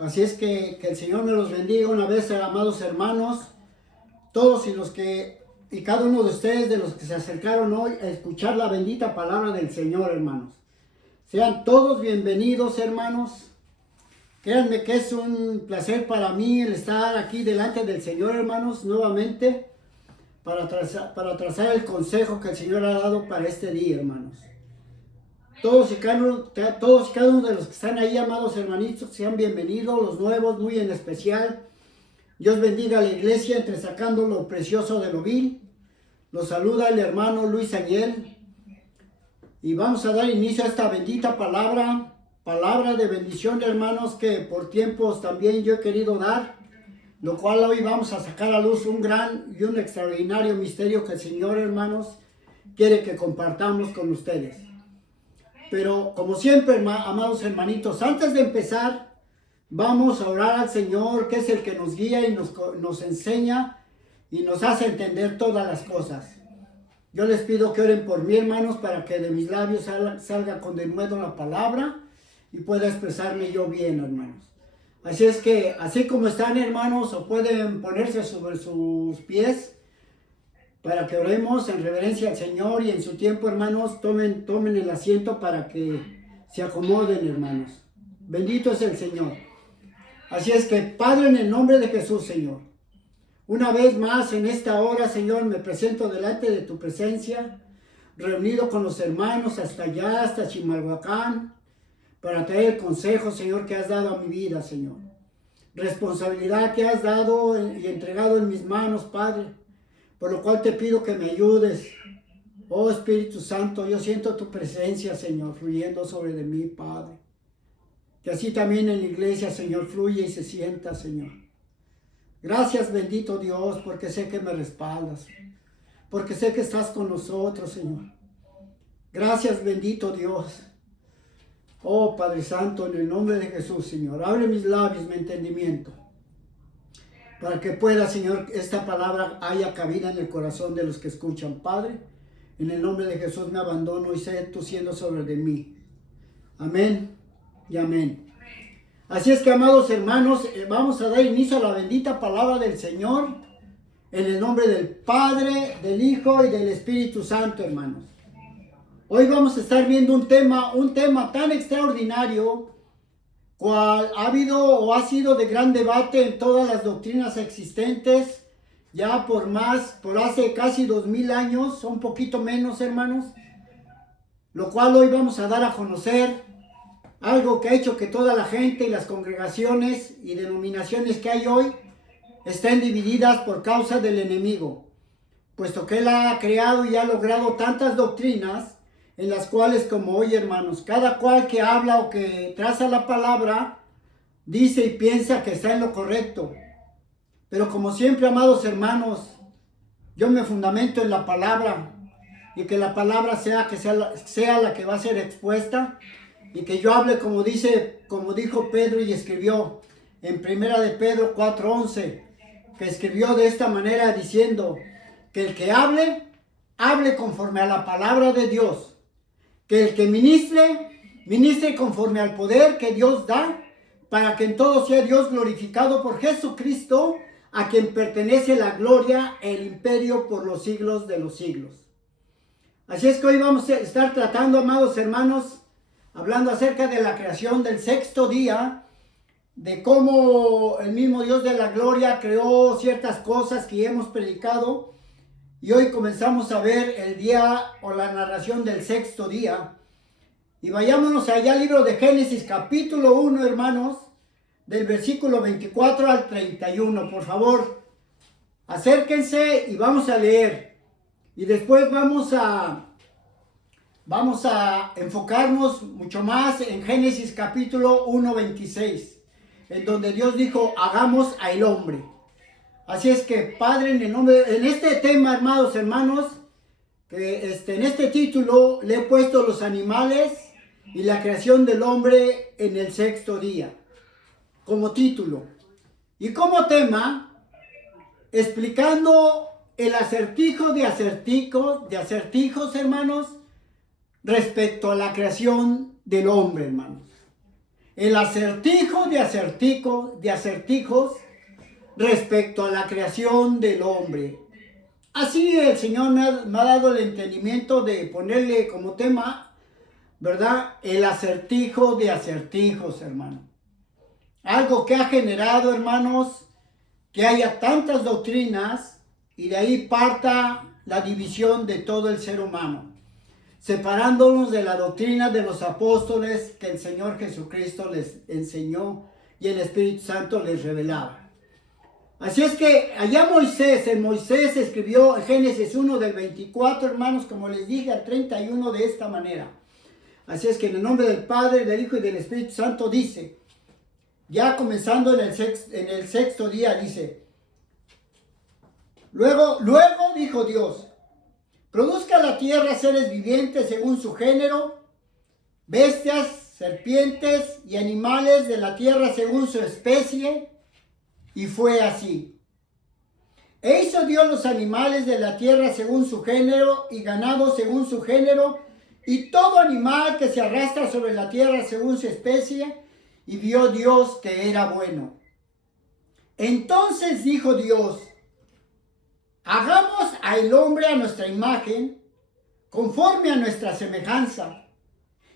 Así es que el Señor me los bendiga una vez, amados hermanos, todos y cada uno de ustedes, de los que se acercaron hoy a escuchar la bendita palabra del Señor, hermanos. Sean todos bienvenidos, hermanos. Créanme que es un placer para mí el estar aquí delante del Señor, hermanos, nuevamente, para trazar el consejo que el Señor ha dado para este día, hermanos. Todos y cada uno de los que están ahí, amados hermanitos, sean bienvenidos, los nuevos muy en especial. Dios bendiga a la iglesia, entresacando lo precioso de lo vil. Los saluda el hermano Luis Añel. Y vamos a dar inicio a esta bendita palabra de bendición, hermanos, que por tiempos también yo he querido dar, lo cual hoy vamos a sacar a luz un gran y un extraordinario misterio que el Señor, hermanos, quiere que compartamos con ustedes. Pero como siempre, amados hermanitos, antes de empezar, vamos a orar al Señor, que es el que nos guía y nos enseña y nos hace entender todas las cosas. Yo les pido que oren por mí, hermanos, para que de mis labios salga con denuedo la palabra y pueda expresarme yo bien, hermanos. Así es que, así como están, hermanos, o pueden ponerse sobre sus pies para que oremos en reverencia al Señor, y en su tiempo, hermanos, tomen el asiento para que se acomoden, hermanos. Bendito es el Señor. Así es que, Padre, en el nombre de Jesús, Señor, una vez más en esta hora, Señor, me presento delante de tu presencia, reunido con los hermanos hasta allá, hasta Chimalhuacán, para traer el consejo, Señor, que has dado a mi vida, Señor. Responsabilidad que has dado y entregado en mis manos, Padre, por lo cual te pido que me ayudes. Oh Espíritu Santo, yo siento tu presencia, Señor, fluyendo sobre de mí, Padre. Que así también en la iglesia, Señor, fluye y se sienta, Señor. Gracias, bendito Dios, porque sé que me respaldas, porque sé que estás con nosotros, Señor. Gracias, bendito Dios. Oh Padre Santo, en el nombre de Jesús, Señor, abre mis labios, mi entendimiento, para que pueda, Señor, esta palabra haya cabida en el corazón de los que escuchan. Padre, en el nombre de Jesús me abandono y sé tú siendo sobre de mí. Amén y amén. Así es que, amados hermanos, vamos a dar inicio a la bendita palabra del Señor, en el nombre del Padre, del Hijo y del Espíritu Santo, hermanos. Hoy vamos a estar viendo un tema tan extraordinario, cual ha habido o ha sido de gran debate en todas las doctrinas existentes, ya por hace casi 2000 años, o un poquito menos, hermanos, lo cual hoy vamos a dar a conocer, algo que ha hecho que toda la gente y las congregaciones y denominaciones que hay hoy estén divididas por causa del enemigo, puesto que él ha creado y ha logrado tantas doctrinas, en las cuales, como hoy, hermanos, cada cual que habla o que traza la palabra, dice y piensa que está en lo correcto. Pero como siempre, amados hermanos, yo me fundamento en la palabra, y que la palabra sea la que va a ser expuesta, y que yo hable como dijo Pedro y escribió en 1 de Pedro 4:11, que escribió de esta manera diciendo que el que hable conforme a la palabra de Dios. Que el que ministre conforme al poder que Dios da, para que en todo sea Dios glorificado por Jesucristo, a quien pertenece la gloria, el imperio por los siglos de los siglos. Así es que hoy vamos a estar tratando, amados hermanos, hablando acerca de la creación del sexto día, de cómo el mismo Dios de la gloria creó ciertas cosas que hemos predicado. Y hoy comenzamos a ver el día o la narración del sexto día. Y vayámonos allá al libro de Génesis capítulo 1, hermanos, del versículo 24 al 31. Por favor, acérquense y vamos a leer. Y después vamos a enfocarnos mucho más en Génesis capítulo 1, 26, en donde Dios dijo, hagamos al hombre. Así es que, Padre, en este tema, amados hermanos, que en este título le he puesto los animales y la creación del hombre en el sexto día, como título. Y como tema, explicando el acertijo de acertijos, hermanos, respecto a la creación del hombre, hermanos. el acertijo de acertijos respecto a la creación del hombre. Así el Señor me ha dado el entendimiento de ponerle como tema, ¿verdad? El acertijo de acertijos, hermano. Algo que ha generado, hermanos, que haya tantas doctrinas y de ahí parta la división de todo el ser humano, separándonos de la doctrina de los apóstoles que el Señor Jesucristo les enseñó y el Espíritu Santo les revelaba. Así es que allá Moisés escribió en Génesis 1 del 24, hermanos, como les dije, al 31 de esta manera. Así es que en el nombre del Padre, del Hijo y del Espíritu Santo dice, ya comenzando en el sexto día, dice, luego dijo Dios, produzca la tierra seres vivientes según su género, bestias, serpientes y animales de la tierra según su especie, y fue así. E hizo Dios los animales de la tierra según su género, y ganado según su género, y todo animal que se arrastra sobre la tierra según su especie, y vio Dios que era bueno. Entonces dijo Dios, hagamos al hombre a nuestra imagen, conforme a nuestra semejanza,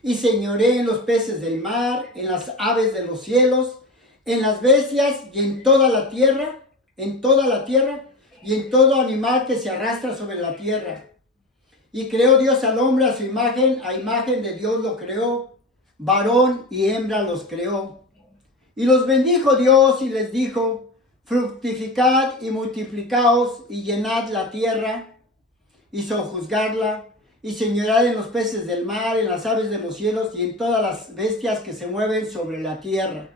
y señoree en los peces del mar, en las aves de los cielos, en las bestias y en toda la tierra, y en todo animal que se arrastra sobre la tierra. Y creó Dios al hombre a su imagen, a imagen de Dios lo creó, varón y hembra los creó. Y los bendijo Dios y les dijo, fructificad y multiplicaos y llenad la tierra y sojuzgadla y señorad en los peces del mar, en las aves de los cielos y en todas las bestias que se mueven sobre la tierra.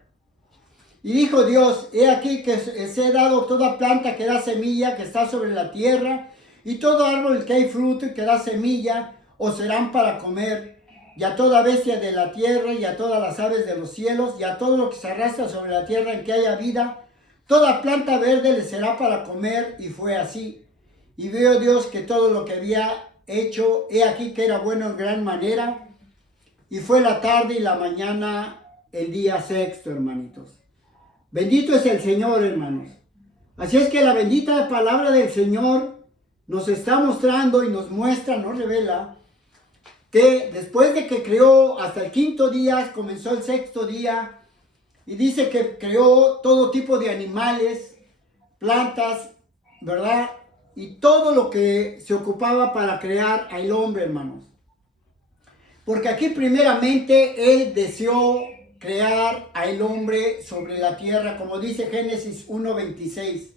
Y dijo Dios, he aquí que os he dado toda planta que da semilla que está sobre la tierra, y todo árbol que hay fruto y que da semilla, os serán para comer, y a toda bestia de la tierra, y a todas las aves de los cielos, y a todo lo que se arrastra sobre la tierra en que haya vida, toda planta verde les será para comer, y fue así. Y vio Dios que todo lo que había hecho, he aquí que era bueno en gran manera, y fue la tarde y la mañana el día sexto, hermanitos. Bendito es el Señor, hermanos. Así es que la bendita palabra del Señor nos está mostrando y nos muestra, nos revela, que después de que creó hasta el quinto día, comenzó el sexto día, y dice que creó todo tipo de animales, plantas, ¿verdad? Y todo lo que se ocupaba para crear al hombre, hermanos. Porque aquí primeramente Él deseó crear al hombre sobre la tierra, como dice Génesis 1:26,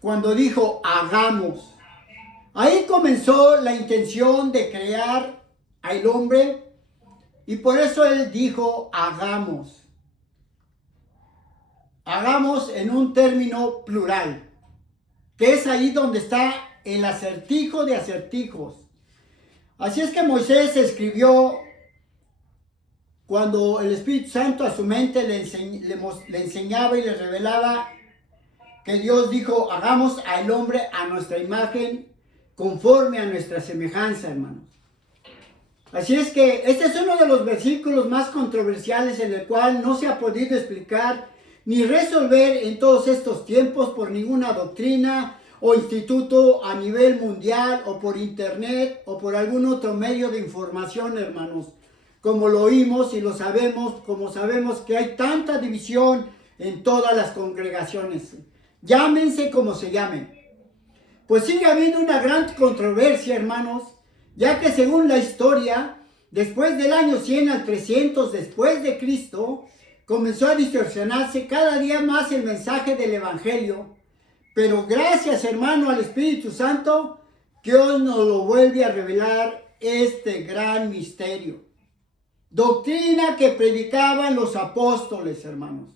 cuando dijo, hagamos. Ahí comenzó la intención de crear al hombre, y por eso Él dijo, hagamos. Hagamos en un término plural, que es ahí donde está el acertijo de acertijos. Así es que Moisés escribió cuando el Espíritu Santo a su mente le enseñaba y le revelaba que Dios dijo, hagamos al hombre a nuestra imagen, conforme a nuestra semejanza, hermanos. Así es que este es uno de los versículos más controversiales en el cual no se ha podido explicar ni resolver en todos estos tiempos por ninguna doctrina o instituto a nivel mundial o por internet o por algún otro medio de información, hermanos. Como lo oímos y lo sabemos, como sabemos que hay tanta división en todas las congregaciones. Llámense como se llamen. Pues sigue habiendo una gran controversia, hermanos, ya que según la historia, después del año 100 al 300 después de Cristo, comenzó a distorsionarse cada día más el mensaje del Evangelio. Pero gracias, hermano, al Espíritu Santo, que hoy nos lo vuelve a revelar este gran misterio. Doctrina que predicaban los apóstoles, hermanos.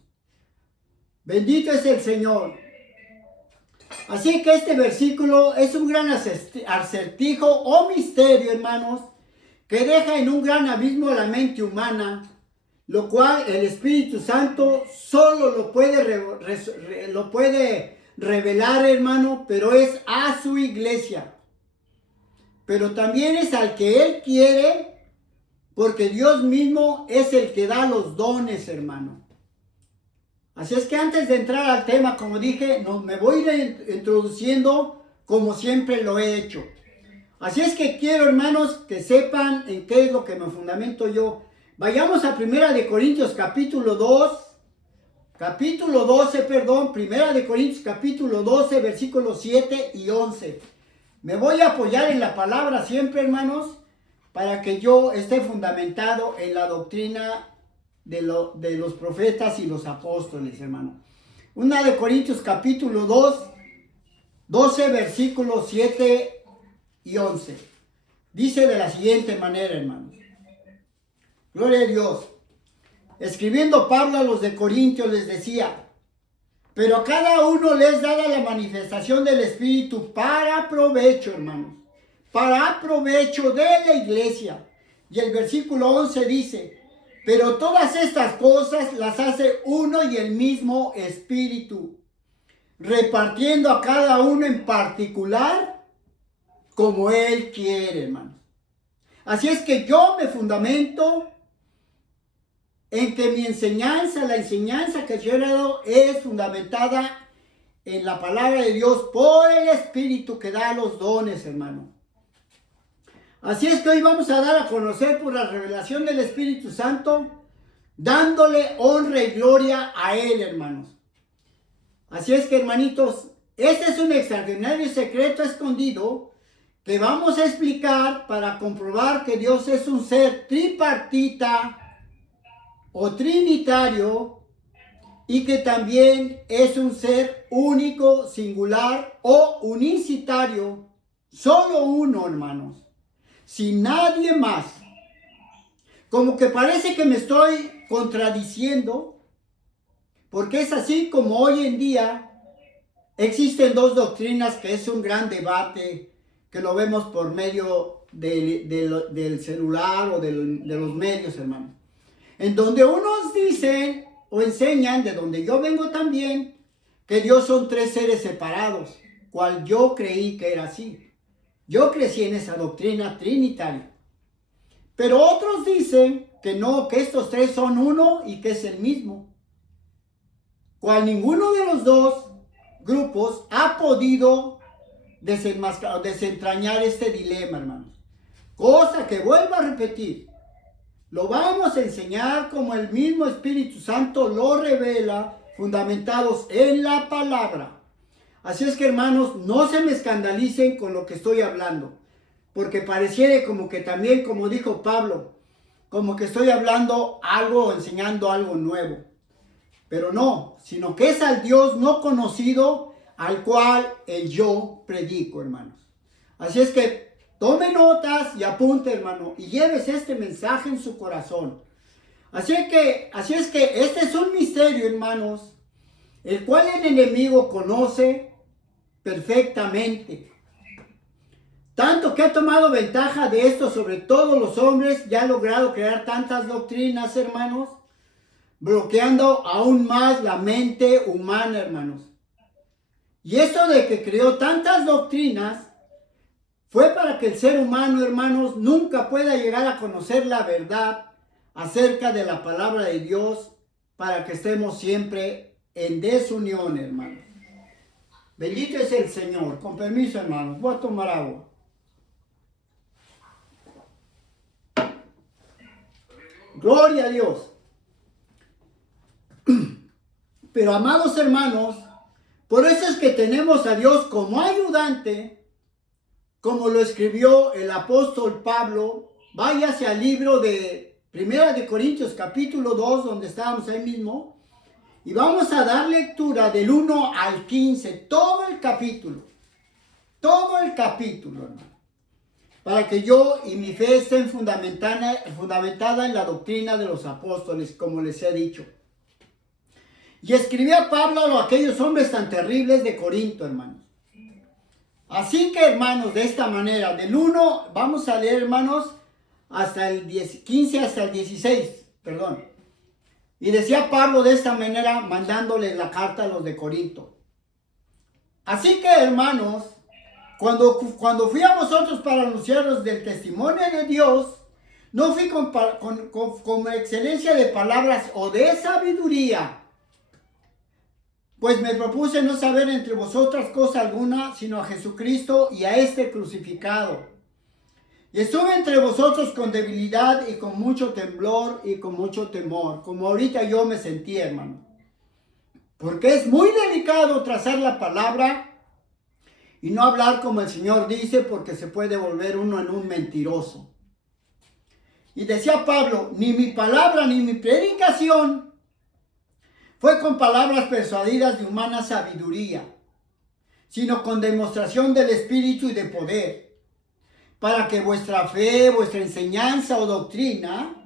Bendito es el Señor. Así que este versículo es un gran acertijo o misterio, hermanos, que deja en un gran abismo la mente humana, lo cual el Espíritu Santo solo lo puede revelar, hermano, pero es a su iglesia. Pero también es al que Él quiere porque Dios mismo es el que da los dones, hermano. Así es que antes de entrar al tema, como dije, me voy a ir introduciendo como siempre lo he hecho. Así es que quiero, hermanos, que sepan en qué es lo que me fundamento yo. Vayamos a 1 Corintios capítulo 12, perdón, 1 Corintios capítulo 12, versículos 7 y 11. Me voy a apoyar en la palabra siempre, hermanos, para que yo esté fundamentado en la doctrina de los profetas y los apóstoles, hermano. 1 Corintios capítulo 12, versículos 7 y 11. Dice de la siguiente manera, hermanos. Gloria a Dios. Escribiendo Pablo a los de Corintios les decía: pero a cada uno les dada la manifestación del Espíritu para provecho, hermanos. Para provecho de la iglesia. Y el versículo 11 dice: pero todas estas cosas las hace uno y el mismo Espíritu, repartiendo a cada uno en particular como Él quiere, hermanos. Así es que yo me fundamento en que mi enseñanza, la enseñanza que yo he dado, es fundamentada en la palabra de Dios por el Espíritu que da los dones, hermano. Así es que hoy vamos a dar a conocer por la revelación del Espíritu Santo, dándole honra y gloria a Él, hermanos. Así es que, hermanitos, este es un extraordinario secreto escondido que vamos a explicar para comprobar que Dios es un ser tripartita o trinitario y que también es un ser único, singular o unicitario, solo uno, hermanos. Sin nadie más. Como que parece que me estoy contradiciendo, porque es así como hoy en día existen dos doctrinas que es un gran debate, que lo vemos por medio del celular o de los medios, hermano. En donde unos dicen o enseñan, de donde yo vengo también, que Dios son tres seres separados, cual yo creí que era así. Yo crecí en esa doctrina trinitaria. Pero otros dicen que no, que estos tres son uno y que es el mismo. Cual ninguno de los dos grupos ha podido desentrañar este dilema, hermanos. Cosa que vuelvo a repetir. Lo vamos a enseñar como el mismo Espíritu Santo lo revela, fundamentados en la palabra. Así es que, hermanos, no se me escandalicen con lo que estoy hablando, porque pareciera como que también, como dijo Pablo, como que estoy hablando algo o enseñando algo nuevo. Pero no, sino que es al Dios no conocido al cual el yo predico, hermanos. Así es que tome notas y apunte, hermano, y lleves este mensaje en su corazón. Así es que este es un misterio, hermanos, el cual el enemigo conoce perfectamente. Tanto que ha tomado ventaja de esto sobre todos los hombres y ha logrado crear tantas doctrinas, hermanos, bloqueando aún más la mente humana, hermanos. Y esto de que creó tantas doctrinas fue para que el ser humano, hermanos, nunca pueda llegar a conocer la verdad acerca de la palabra de Dios, para que estemos siempre en desunión, hermanos. Bendito es el Señor. Con permiso, hermanos, voy a tomar agua. Gloria a Dios. Pero, amados hermanos, por eso es que tenemos a Dios como ayudante, como lo escribió el apóstol Pablo. Váyase al libro de 1 Corintios capítulo 2, donde estábamos ahí mismo, y vamos a dar lectura del 1 al 15, todo el capítulo, hermano, para que yo y mi fe estén fundamentada en la doctrina de los apóstoles, como les he dicho. Y escribía Pablo a aquellos hombres tan terribles de Corinto, hermanos. Así que, hermanos, de esta manera, del 1, vamos a leer, hermanos, hasta el 15 hasta el 16, perdón. Y decía Pablo de esta manera, mandándoles la carta a los de Corinto. Así que, hermanos, cuando fui a vosotros para anunciaros del testimonio de Dios, No fui con excelencia de palabras o de sabiduría, pues me propuse no saber entre vosotras cosa alguna, sino a Jesucristo y a este crucificado. Y estuve entre vosotros con debilidad y con mucho temblor y con mucho temor, como ahorita yo me sentí, hermano. Porque es muy delicado trazar la palabra y no hablar como el Señor dice, porque se puede volver uno en un mentiroso. Y decía Pablo, ni mi palabra ni mi predicación fue con palabras persuadidas de humana sabiduría, sino con demostración del Espíritu y de poder, para que vuestra fe, vuestra enseñanza o doctrina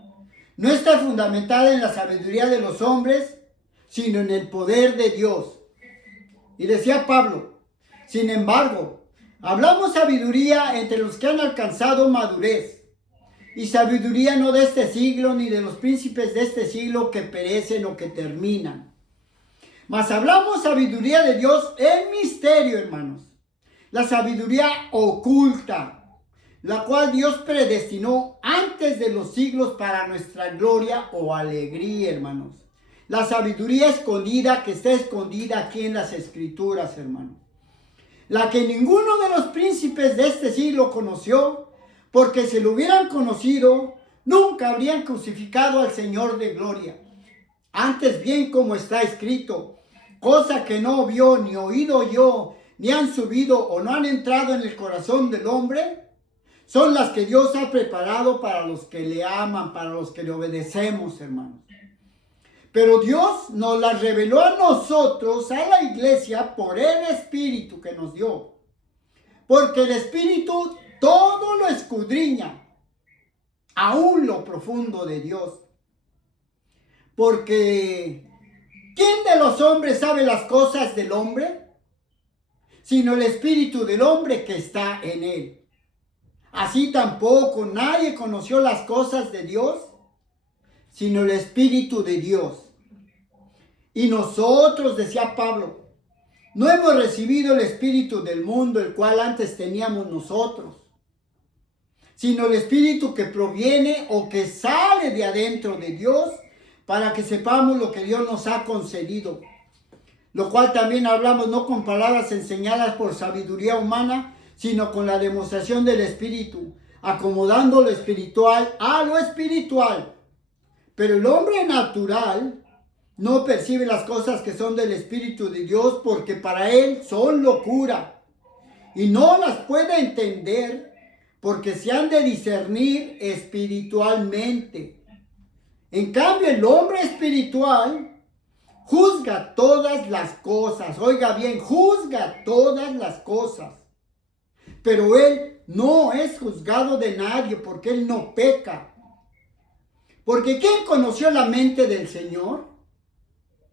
no esté fundamentada en la sabiduría de los hombres, sino en el poder de Dios. Y decía Pablo, sin embargo, hablamos sabiduría entre los que han alcanzado madurez, y sabiduría no de este siglo, ni de los príncipes de este siglo que perecen o que terminan. Mas hablamos sabiduría de Dios en misterio, hermanos. La sabiduría oculta, la cual Dios predestinó antes de los siglos para nuestra gloria o alegría, hermanos. La sabiduría escondida que está escondida aquí en las Escrituras, hermanos. La que ninguno de los príncipes de este siglo conoció, porque si lo hubieran conocido, nunca habrían crucificado al Señor de gloria. Antes bien, como está escrito, cosa que no vio, ni oído yo, ni han subido o no han entrado en el corazón del hombre, son las que Dios ha preparado para los que le aman, para los que le obedecemos, hermanos. Pero Dios nos las reveló a nosotros, a la iglesia, por el Espíritu que nos dio. Porque el Espíritu todo lo escudriña, aún lo profundo de Dios. Porque ¿quién de los hombres sabe las cosas del hombre? Sino el Espíritu del hombre que está en él. Así tampoco nadie conoció las cosas de Dios, sino el Espíritu de Dios. Y nosotros, decía Pablo, no hemos recibido el Espíritu del mundo, el cual antes teníamos nosotros, sino el Espíritu que proviene o que sale de adentro de Dios, para que sepamos lo que Dios nos ha concedido. Lo cual también hablamos no con palabras enseñadas por sabiduría humana, sino con la demostración del Espíritu, acomodando lo espiritual a lo espiritual. Pero el hombre natural no percibe las cosas que son del Espíritu de Dios, porque para él son locura, y no las puede entender, porque se han de discernir espiritualmente. En cambio, el hombre espiritual juzga todas las cosas. Oiga bien, juzga todas las cosas. Pero él no es juzgado de nadie, porque él no peca. Porque ¿quién conoció la mente del Señor?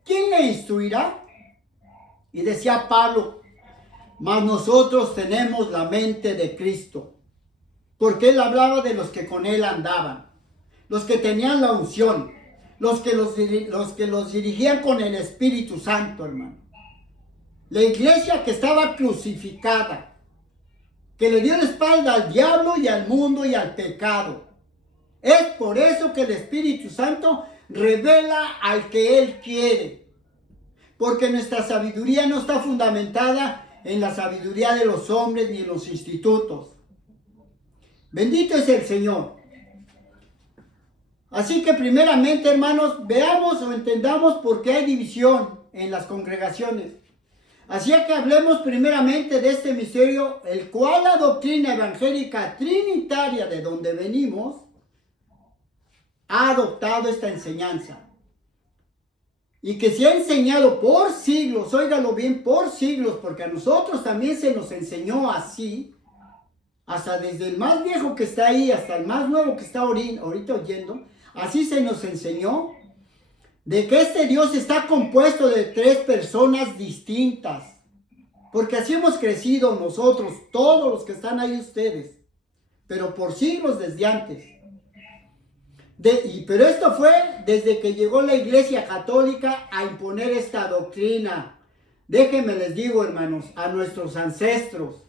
¿Quién le instruirá? Y decía Pablo, mas nosotros tenemos la mente de Cristo. Porque él hablaba de los que con él andaban, los que tenían la unción, los que los dirigían con el Espíritu Santo, hermano. La iglesia que estaba crucificada, que le dio la espalda al diablo y al mundo y al pecado. Es por eso que el Espíritu Santo revela al que Él quiere. Porque nuestra sabiduría no está fundamentada en la sabiduría de los hombres ni en los institutos. Bendito es el Señor. Así que primeramente, hermanos, veamos o entendamos por qué hay división en las congregaciones. Así que hablemos primeramente de este misterio, el cual la doctrina evangélica trinitaria de donde venimos ha adoptado esta enseñanza. Y que se ha enseñado por siglos, óigalo bien, por siglos, porque a nosotros también se nos enseñó así, hasta desde el más viejo que está ahí, hasta el más nuevo que está ahorita oyendo, así se nos enseñó, de que este Dios está compuesto de 3 personas distintas. Porque así hemos crecido nosotros, todos los que están ahí ustedes, pero por siglos desde antes. Pero esto fue desde que llegó la Iglesia Católica a imponer esta doctrina. Déjenme les digo, hermanos, a nuestros ancestros,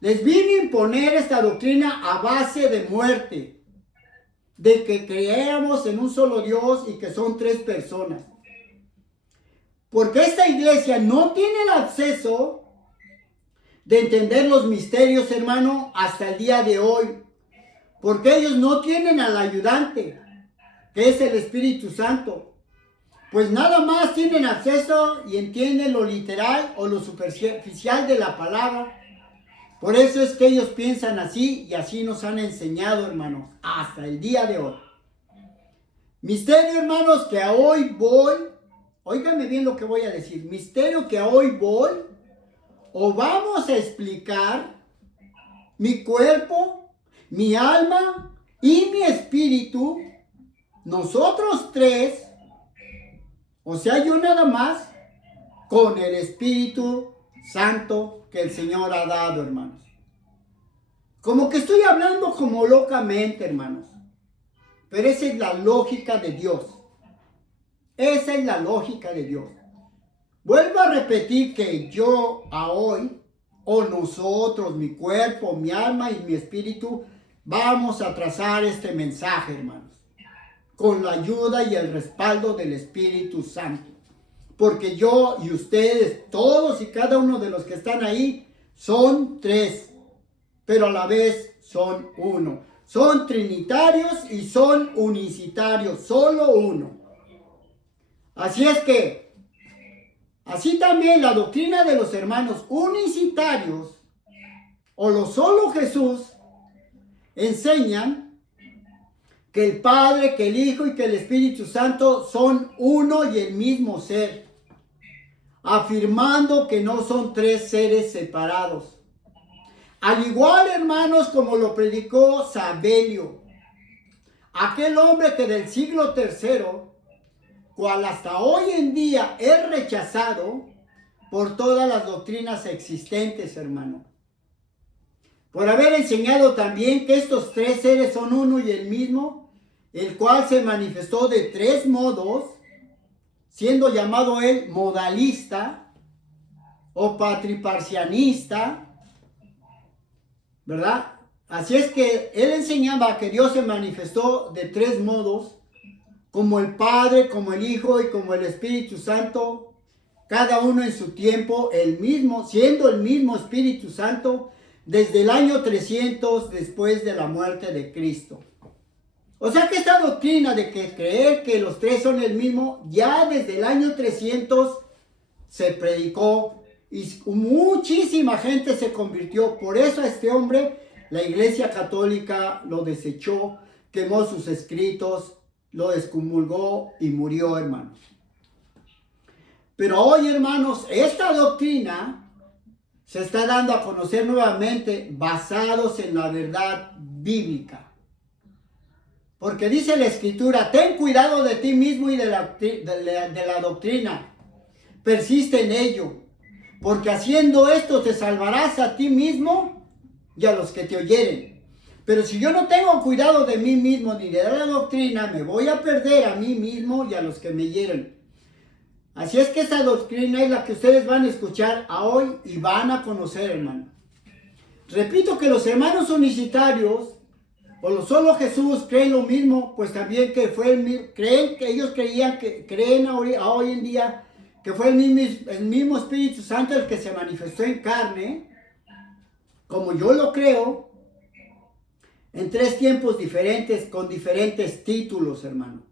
les vino a imponer esta doctrina a base de muerte. de que creemos en un solo Dios y que son tres personas. Porque esta iglesia no tiene el acceso de entender los misterios, hermano, hasta el día de hoy. Porque ellos no tienen al ayudante, que es el Espíritu Santo. Pues nada más tienen acceso y entienden lo literal o lo superficial de la palabra. Por eso es que ellos piensan así y así nos han enseñado, hermanos, hasta el día de hoy. Misterio, hermanos, que a hoy voy, óigame bien lo que voy a decir, misterio que a hoy voy, o vamos a explicar mi cuerpo, mi alma y mi espíritu, nosotros tres, o sea, yo nada más, con el Espíritu Santo que el Señor ha dado, hermanos. Como que estoy hablando como locamente, hermanos. Pero esa es la lógica de Dios. Esa es la lógica de Dios. Vuelvo a repetir que yo a hoy, o nosotros, mi cuerpo, mi alma y mi espíritu, vamos a trazar este mensaje, hermanos, con la ayuda y el respaldo del Espíritu Santo. Porque yo y ustedes, todos y cada uno de los que están ahí, son tres, pero a la vez son uno. Son trinitarios y son unicitarios, solo uno. Así es que, así también la doctrina de los hermanos unicitarios, o los solo Jesús, enseñan que el Padre, que el Hijo y que el Espíritu Santo son uno y el mismo ser, afirmando que no son tres seres separados. Al igual, hermanos, como lo predicó Sabelio, aquel hombre que del siglo III, cual hasta hoy en día es rechazado por todas las doctrinas existentes, hermano, por haber enseñado también que estos tres seres son uno y el mismo, el cual se manifestó de tres modos, siendo llamado él modalista o patriparcianista, ¿verdad? Así es que él enseñaba que Dios se manifestó de tres modos, como el Padre, como el Hijo y como el Espíritu Santo, cada uno en su tiempo, el mismo, siendo el mismo Espíritu Santo, desde el año 300 después de la muerte de Cristo. O sea que esta doctrina de que creer que los tres son el mismo, ya desde el año 300 se predicó y muchísima gente se convirtió. Por eso a este hombre la Iglesia Católica lo desechó, quemó sus escritos, lo excomulgó y murió, hermanos. Pero hoy, hermanos, esta doctrina se está dando a conocer nuevamente basados en la verdad bíblica. Porque dice la Escritura, ten cuidado de ti mismo y de la doctrina. Persiste en ello, porque haciendo esto te salvarás a ti mismo y a los que te oyeren. Pero si yo no tengo cuidado de mí mismo ni de la doctrina, me voy a perder a mí mismo y a los que me oyeren. Así es que esa doctrina es la que ustedes van a escuchar a hoy y van a conocer, hermano. Repito que los hermanos unicitarios o los solo Jesús creen lo mismo, pues también que fue creen que ellos creen hoy en día que fue el mismo Espíritu Santo el que se manifestó en carne, como yo lo creo, en tres tiempos diferentes, con diferentes títulos, hermano.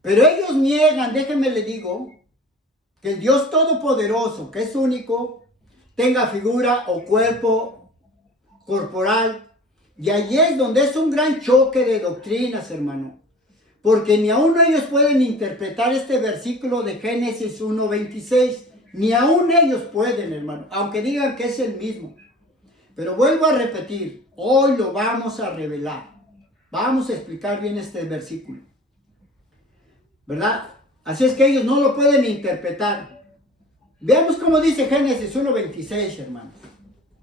Pero ellos niegan, déjenme le digo, que el Dios Todopoderoso, que es único, tenga figura o cuerpo corporal. Y allí es donde es un gran choque de doctrinas, hermano. Porque ni aún ellos pueden interpretar este versículo de Génesis 1:26. Ni aún ellos pueden, hermano. Aunque digan que es el mismo. Pero vuelvo a repetir. Hoy lo vamos a revelar. Vamos a explicar bien este versículo. ¿Verdad? Así es que ellos no lo pueden interpretar. Veamos cómo dice Génesis 1:26, hermanos.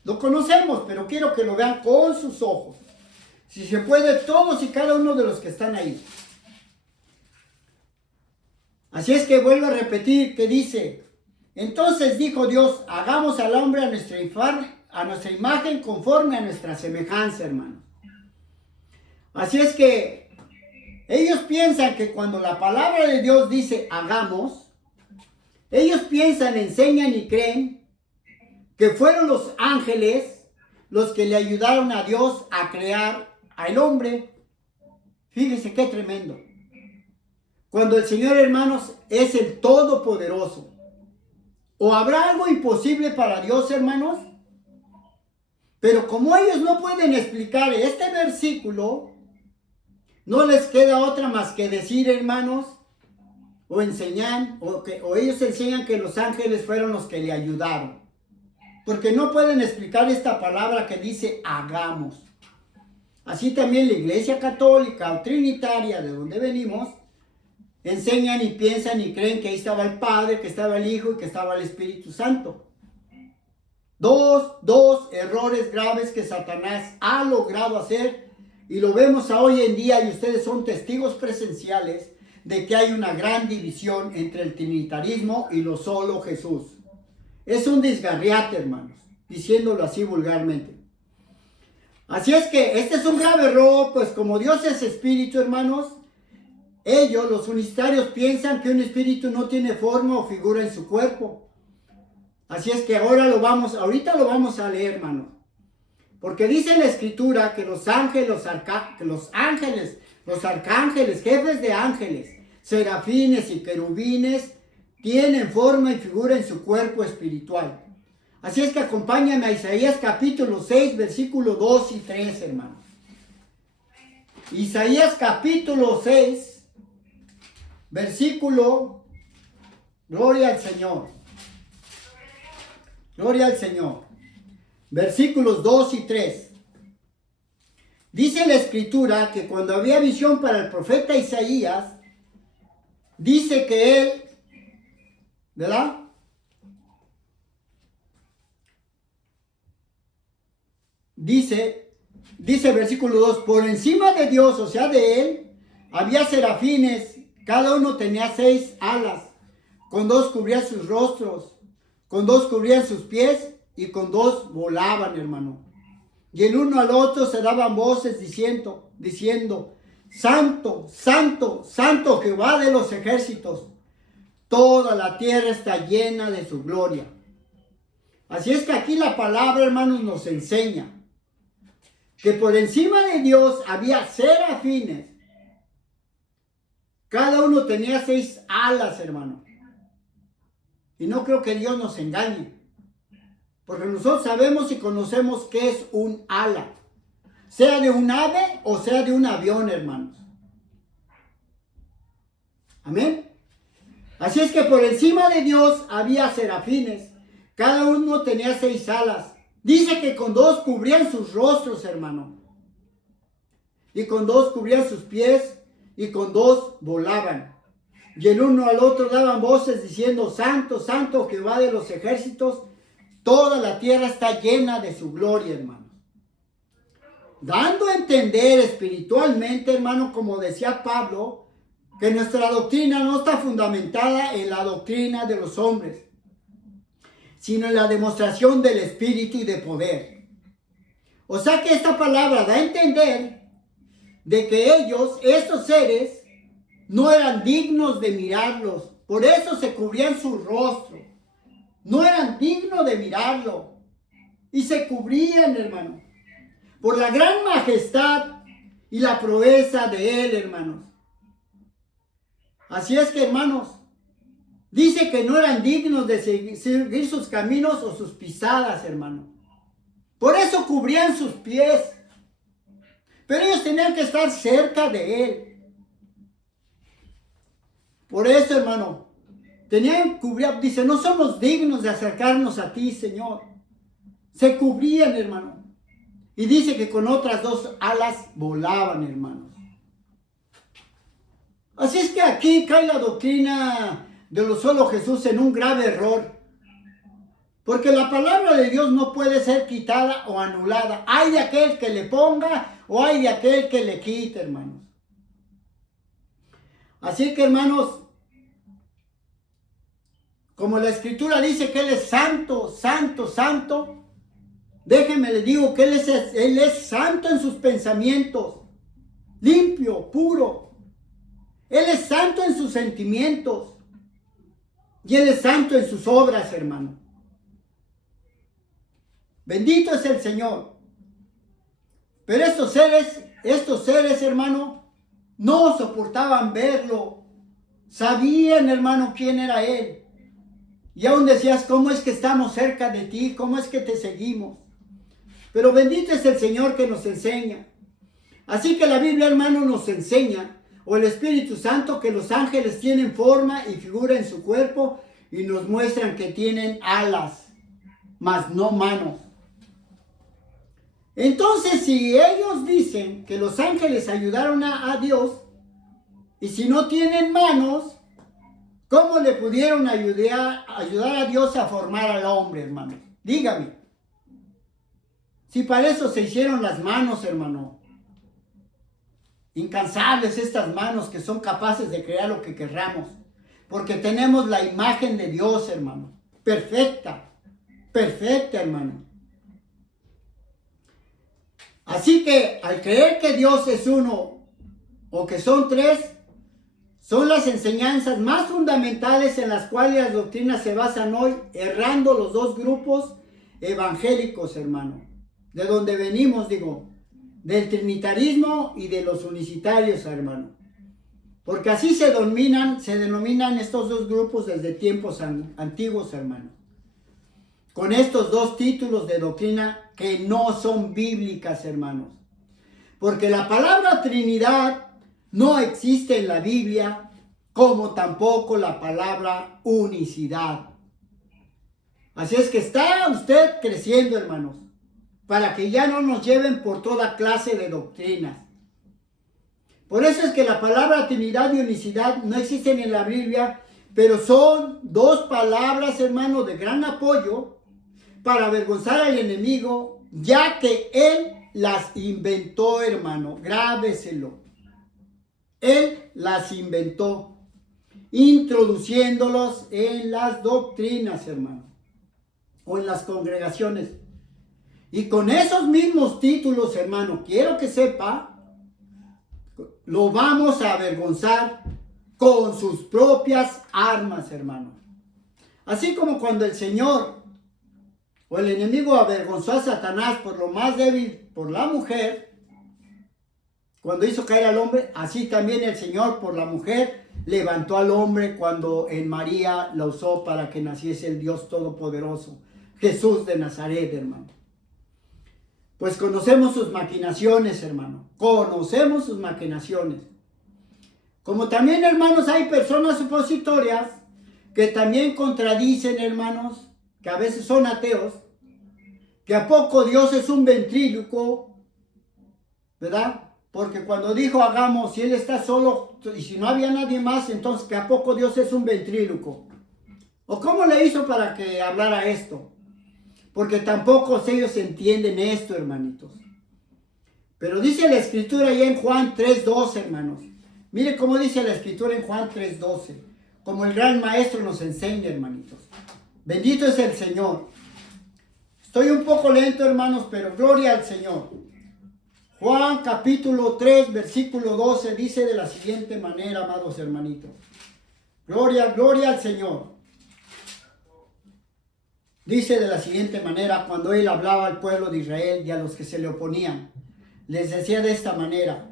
Lo conocemos, pero quiero que lo vean con sus ojos. Si se puede, todos y cada uno de los que están ahí. Así es que vuelvo a repetir que dice, entonces dijo Dios, hagamos al hombre a nuestra imagen conforme a nuestra semejanza, hermano. Así es que ellos piensan que cuando la palabra de Dios dice hagamos, ellos piensan, enseñan y creen que fueron los ángeles los que le ayudaron a Dios a crear al hombre. Fíjese qué tremendo. Cuando el Señor, hermanos, es el Todopoderoso. ¿O habrá algo imposible para Dios, hermanos? Pero como ellos no pueden explicar este versículo, no les queda otra más que decir, hermanos, o enseñar, o ellos enseñan que los ángeles fueron los que le ayudaron. Porque no pueden explicar esta palabra que dice hagamos. Así también la Iglesia Católica o Trinitaria, de donde venimos, enseñan y piensan y creen que ahí estaba el Padre, que estaba el Hijo y que estaba el Espíritu Santo. Dos errores graves que Satanás ha logrado hacer, y lo vemos hoy en día, y ustedes son testigos presenciales de que hay una gran división entre el trinitarismo y lo solo Jesús. Es un desgarriate, hermanos, diciéndolo así vulgarmente. Así es que este es un grave error, pues como Dios es espíritu, hermanos, ellos, los unitarios, piensan que un espíritu no tiene forma o figura en su cuerpo. Así es que ahorita lo vamos a leer, hermanos. Porque dice en la Escritura que los arcángeles, jefes de ángeles, serafines y querubines, tienen forma y figura en su cuerpo espiritual. Así es que acompáñame a Isaías capítulo 6, versículo 2 y 3, hermanos. Isaías capítulo 6, versículo, gloria al Señor. Gloria al Señor. Versículos 2 y 3. Dice la Escritura que cuando había visión para el profeta Isaías, dice que él, ¿verdad? Dice versículo 2, por encima de Dios, o sea de él, había serafines, cada uno tenía 6 alas, con 2 cubrían sus rostros, con 2 cubrían sus pies, y con 2 volaban, hermano. Y el uno al otro se daban voces diciendo, Santo, Santo, Santo Jehová de los ejércitos, toda la tierra está llena de su gloria. Así es que aquí la palabra, hermanos, nos enseña que por encima de Dios había serafines. Cada uno tenía 6 alas, hermano. Y no creo que Dios nos engañe. Porque nosotros sabemos y conocemos qué es un ala. Sea de un ave o sea de un avión, hermanos. Amén. Así es que por encima de Dios había serafines. Cada uno tenía 6 alas. Dice que con 2 cubrían sus rostros, hermano. Y con 2 cubrían sus pies. Y con 2 volaban. Y el uno al otro daban voces diciendo, Santo, Santo Jehová de los ejércitos, toda la tierra está llena de su gloria, hermano. Dando a entender espiritualmente, hermano, como decía Pablo, que nuestra doctrina no está fundamentada en la doctrina de los hombres, sino en la demostración del Espíritu y de poder. O sea que esta palabra da a entender de que ellos, estos seres, no eran dignos de mirarlos. Por eso se cubrían su rostro. No eran dignos de mirarlo. Y se cubrían, hermano, por la gran majestad y la proeza de él, hermanos. Así es que, hermanos, dice que no eran dignos de seguir sus caminos o sus pisadas, hermano. Por eso cubrían sus pies. Pero ellos tenían que estar cerca de él. Por eso, hermano, tenían que cubrir, dice, no somos dignos de acercarnos a ti, Señor. Se cubrían, hermano. Y dice que con otras 2 alas volaban, hermanos. Así es que aquí cae la doctrina de lo solo Jesús en un grave error. Porque la palabra de Dios no puede ser quitada o anulada. Hay de aquel que le ponga o hay de aquel que le quite, hermanos. Así que, hermanos, como la Escritura dice que Él es santo, santo, santo, déjenme les digo que Él es santo en sus pensamientos. limpio, puro. Él es santo en sus sentimientos y Él es santo en sus obras, hermano. Bendito es el Señor. Pero estos seres, hermano, no soportaban verlo. Sabían, hermano, quién era Él. Y aún decías, ¿cómo es que estamos cerca de ti? ¿Cómo es que te seguimos? Pero bendito es el Señor que nos enseña. Así que la Biblia, hermano, nos enseña, o el Espíritu Santo, que los ángeles tienen forma y figura en su cuerpo y nos muestran que tienen alas, mas no manos. Entonces, si ellos dicen que los ángeles ayudaron a Dios, y si no tienen manos, ¿cómo le pudieron ayudar a Dios a formar al hombre, hermano? Dígame. Si para eso se hicieron las manos, hermano. Incansables estas manos que son capaces de crear lo que querramos. Porque tenemos la imagen de Dios, hermano. Perfecta. Perfecta, hermano. Así que al creer que Dios es uno o que son tres, son las enseñanzas más fundamentales en las cuales las doctrinas se basan hoy, errando los dos grupos evangélicos, hermano. De donde venimos, digo, del trinitarismo y de los unicitarios, hermano. Porque así se denominan estos dos grupos desde tiempos antiguos, hermano. Con estos dos títulos de doctrina que no son bíblicas, hermanos. Porque la palabra Trinidad no existe en la Biblia, como tampoco la palabra unicidad. Así es que está usted creciendo, hermanos, para que ya no nos lleven por toda clase de doctrinas. Por eso es que la palabra Trinidad y unicidad no existen en la Biblia, pero son dos palabras, hermanos, de gran apoyo para avergonzar al enemigo, ya que él las inventó, hermano. Grábeselo. Él las inventó, introduciéndolos en las doctrinas, hermano, o en las congregaciones. Y con esos mismos títulos, hermano, quiero que sepa, lo vamos a avergonzar con sus propias armas, hermano. Así como cuando el Señor o el enemigo avergonzó a Satanás por lo más débil, por la mujer, cuando hizo caer al hombre, así también el Señor por la mujer levantó al hombre cuando en María la usó para que naciese el Dios Todopoderoso, Jesús de Nazaret, hermano. Pues conocemos sus maquinaciones, hermano. Conocemos sus maquinaciones. Como también, hermanos, hay personas supositorias que también contradicen, hermanos, que a veces son ateos, que a poco Dios es un ventríloco, ¿verdad? Porque cuando dijo hagamos, si Él está solo y si no había nadie más, entonces que a poco Dios es un ventríloco. ¿O cómo le hizo para que hablara esto? Porque tampoco ellos entienden esto, hermanitos. Pero dice la Escritura allá en Juan 3:12, hermanos. Mire cómo dice la Escritura en Juan 3:12. Como el gran maestro nos enseña, hermanitos. Bendito es el Señor. Estoy un poco lento, hermanos, pero gloria al Señor. Juan capítulo 3, versículo 12 dice de la siguiente manera, amados hermanitos. Gloria, gloria al Señor. Dice de la siguiente manera, cuando Él hablaba al pueblo de Israel y a los que se le oponían, les decía de esta manera,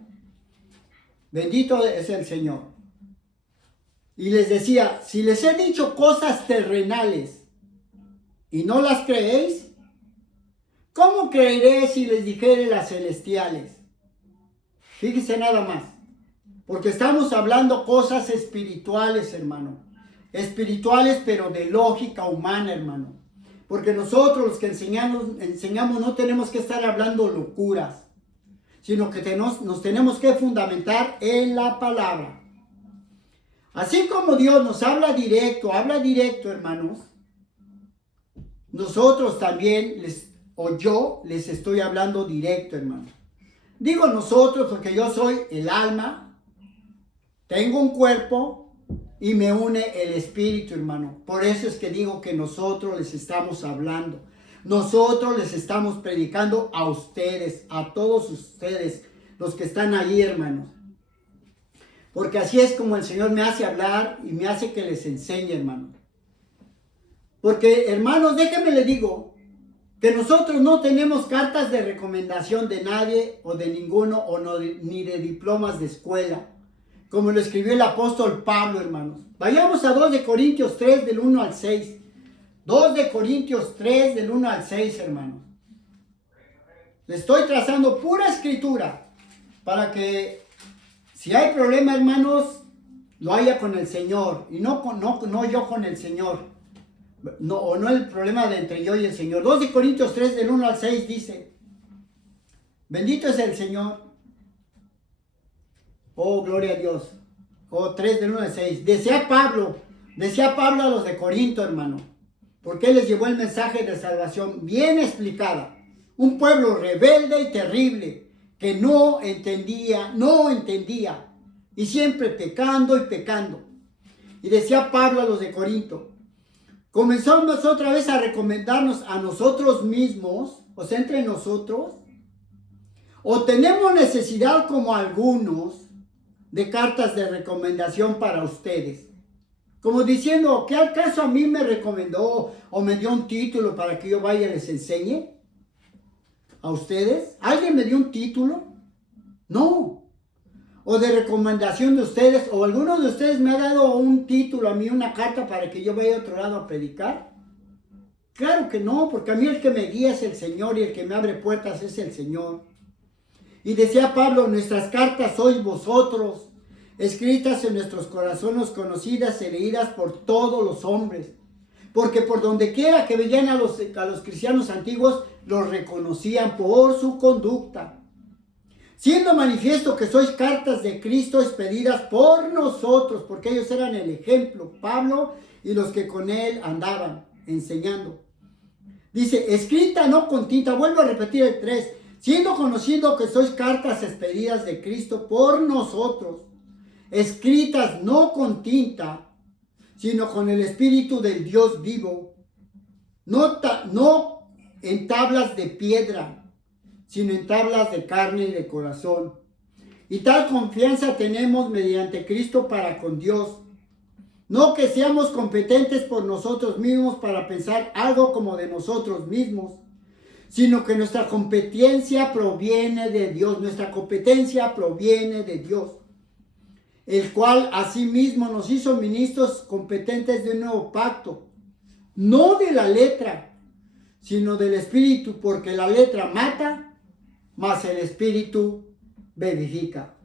bendito es el Señor. Y les decía, si les he dicho cosas terrenales y no las creéis, ¿cómo creeré si les dijere las celestiales? Fíjense nada más, porque estamos hablando cosas espirituales, hermano. Espirituales, pero de lógica humana, hermano. Porque nosotros los que enseñamos no tenemos que estar hablando locuras, sino que nos tenemos que fundamentar en la palabra. Así como Dios nos habla directo, hermanos, nosotros también yo les estoy hablando directo, hermano. Digo nosotros porque yo soy el alma, tengo un cuerpo y me une el espíritu, hermano. Por eso es que digo que nosotros les estamos hablando. Nosotros les estamos predicando a ustedes, a todos ustedes, los que están ahí, hermanos. Porque así es como el Señor me hace hablar y me hace que les enseñe, hermanos. Porque, hermanos, déjenme les digo que nosotros no tenemos cartas de recomendación de nadie o de ninguno o no, ni de diplomas de escuela, como lo escribió el apóstol Pablo, hermanos. Vayamos a 2 de Corintios 3 del 1 al 6. 2 de Corintios 3 del 1 al 6, hermanos. Le estoy trazando pura escritura para que si hay problema, hermanos, lo haya con el Señor y no yo con el Señor. No el problema de entre yo y el Señor. 2 de Corintios 3 del 1 al 6 dice: bendito es el Señor. Oh, gloria a Dios. Oh, 3 del 1 al 6. Decía Pablo a los de Corinto, hermano, porque él les llevó el mensaje de salvación bien explicada. Un pueblo rebelde y terrible que no entendía, y siempre pecando y pecando. Y decía Pablo a los de Corinto: comenzamos otra vez a recomendarnos a nosotros mismos, o sea, entre nosotros, o tenemos necesidad como algunos de cartas de recomendación para ustedes. Como diciendo, ¿qué acaso a mí me recomendó o me dio un título para que yo vaya y les enseñe a ustedes? ¿Alguien me dio un título? No. O de recomendación de ustedes, o alguno de ustedes me ha dado un título a mí, una carta para que yo vaya a otro lado a predicar. Claro que no, porque a mí el que me guía es el Señor y el que me abre puertas es el Señor. Y decía Pablo: nuestras cartas sois vosotros, escritas en nuestros corazones, conocidas y leídas por todos los hombres. Porque por donde quiera que veían a los cristianos antiguos, los reconocían por su conducta. Siendo manifiesto que sois cartas de Cristo expedidas por nosotros, porque ellos eran el ejemplo, Pablo y los que con él andaban enseñando. Dice, escrita no con tinta, vuelvo a repetir el 3, siendo conocido que sois cartas expedidas de Cristo por nosotros, escritas no con tinta, sino con el Espíritu del Dios vivo, no en tablas de piedra, sino en tablas de carne y de corazón. Y tal confianza tenemos mediante Cristo para con Dios. No que seamos competentes por nosotros mismos para pensar algo como de nosotros mismos, sino que nuestra competencia proviene de Dios. Nuestra competencia proviene de Dios, el cual asimismo nos hizo ministros competentes de un nuevo pacto, no de la letra, sino del Espíritu, porque la letra mata, mas el Espíritu vivifica.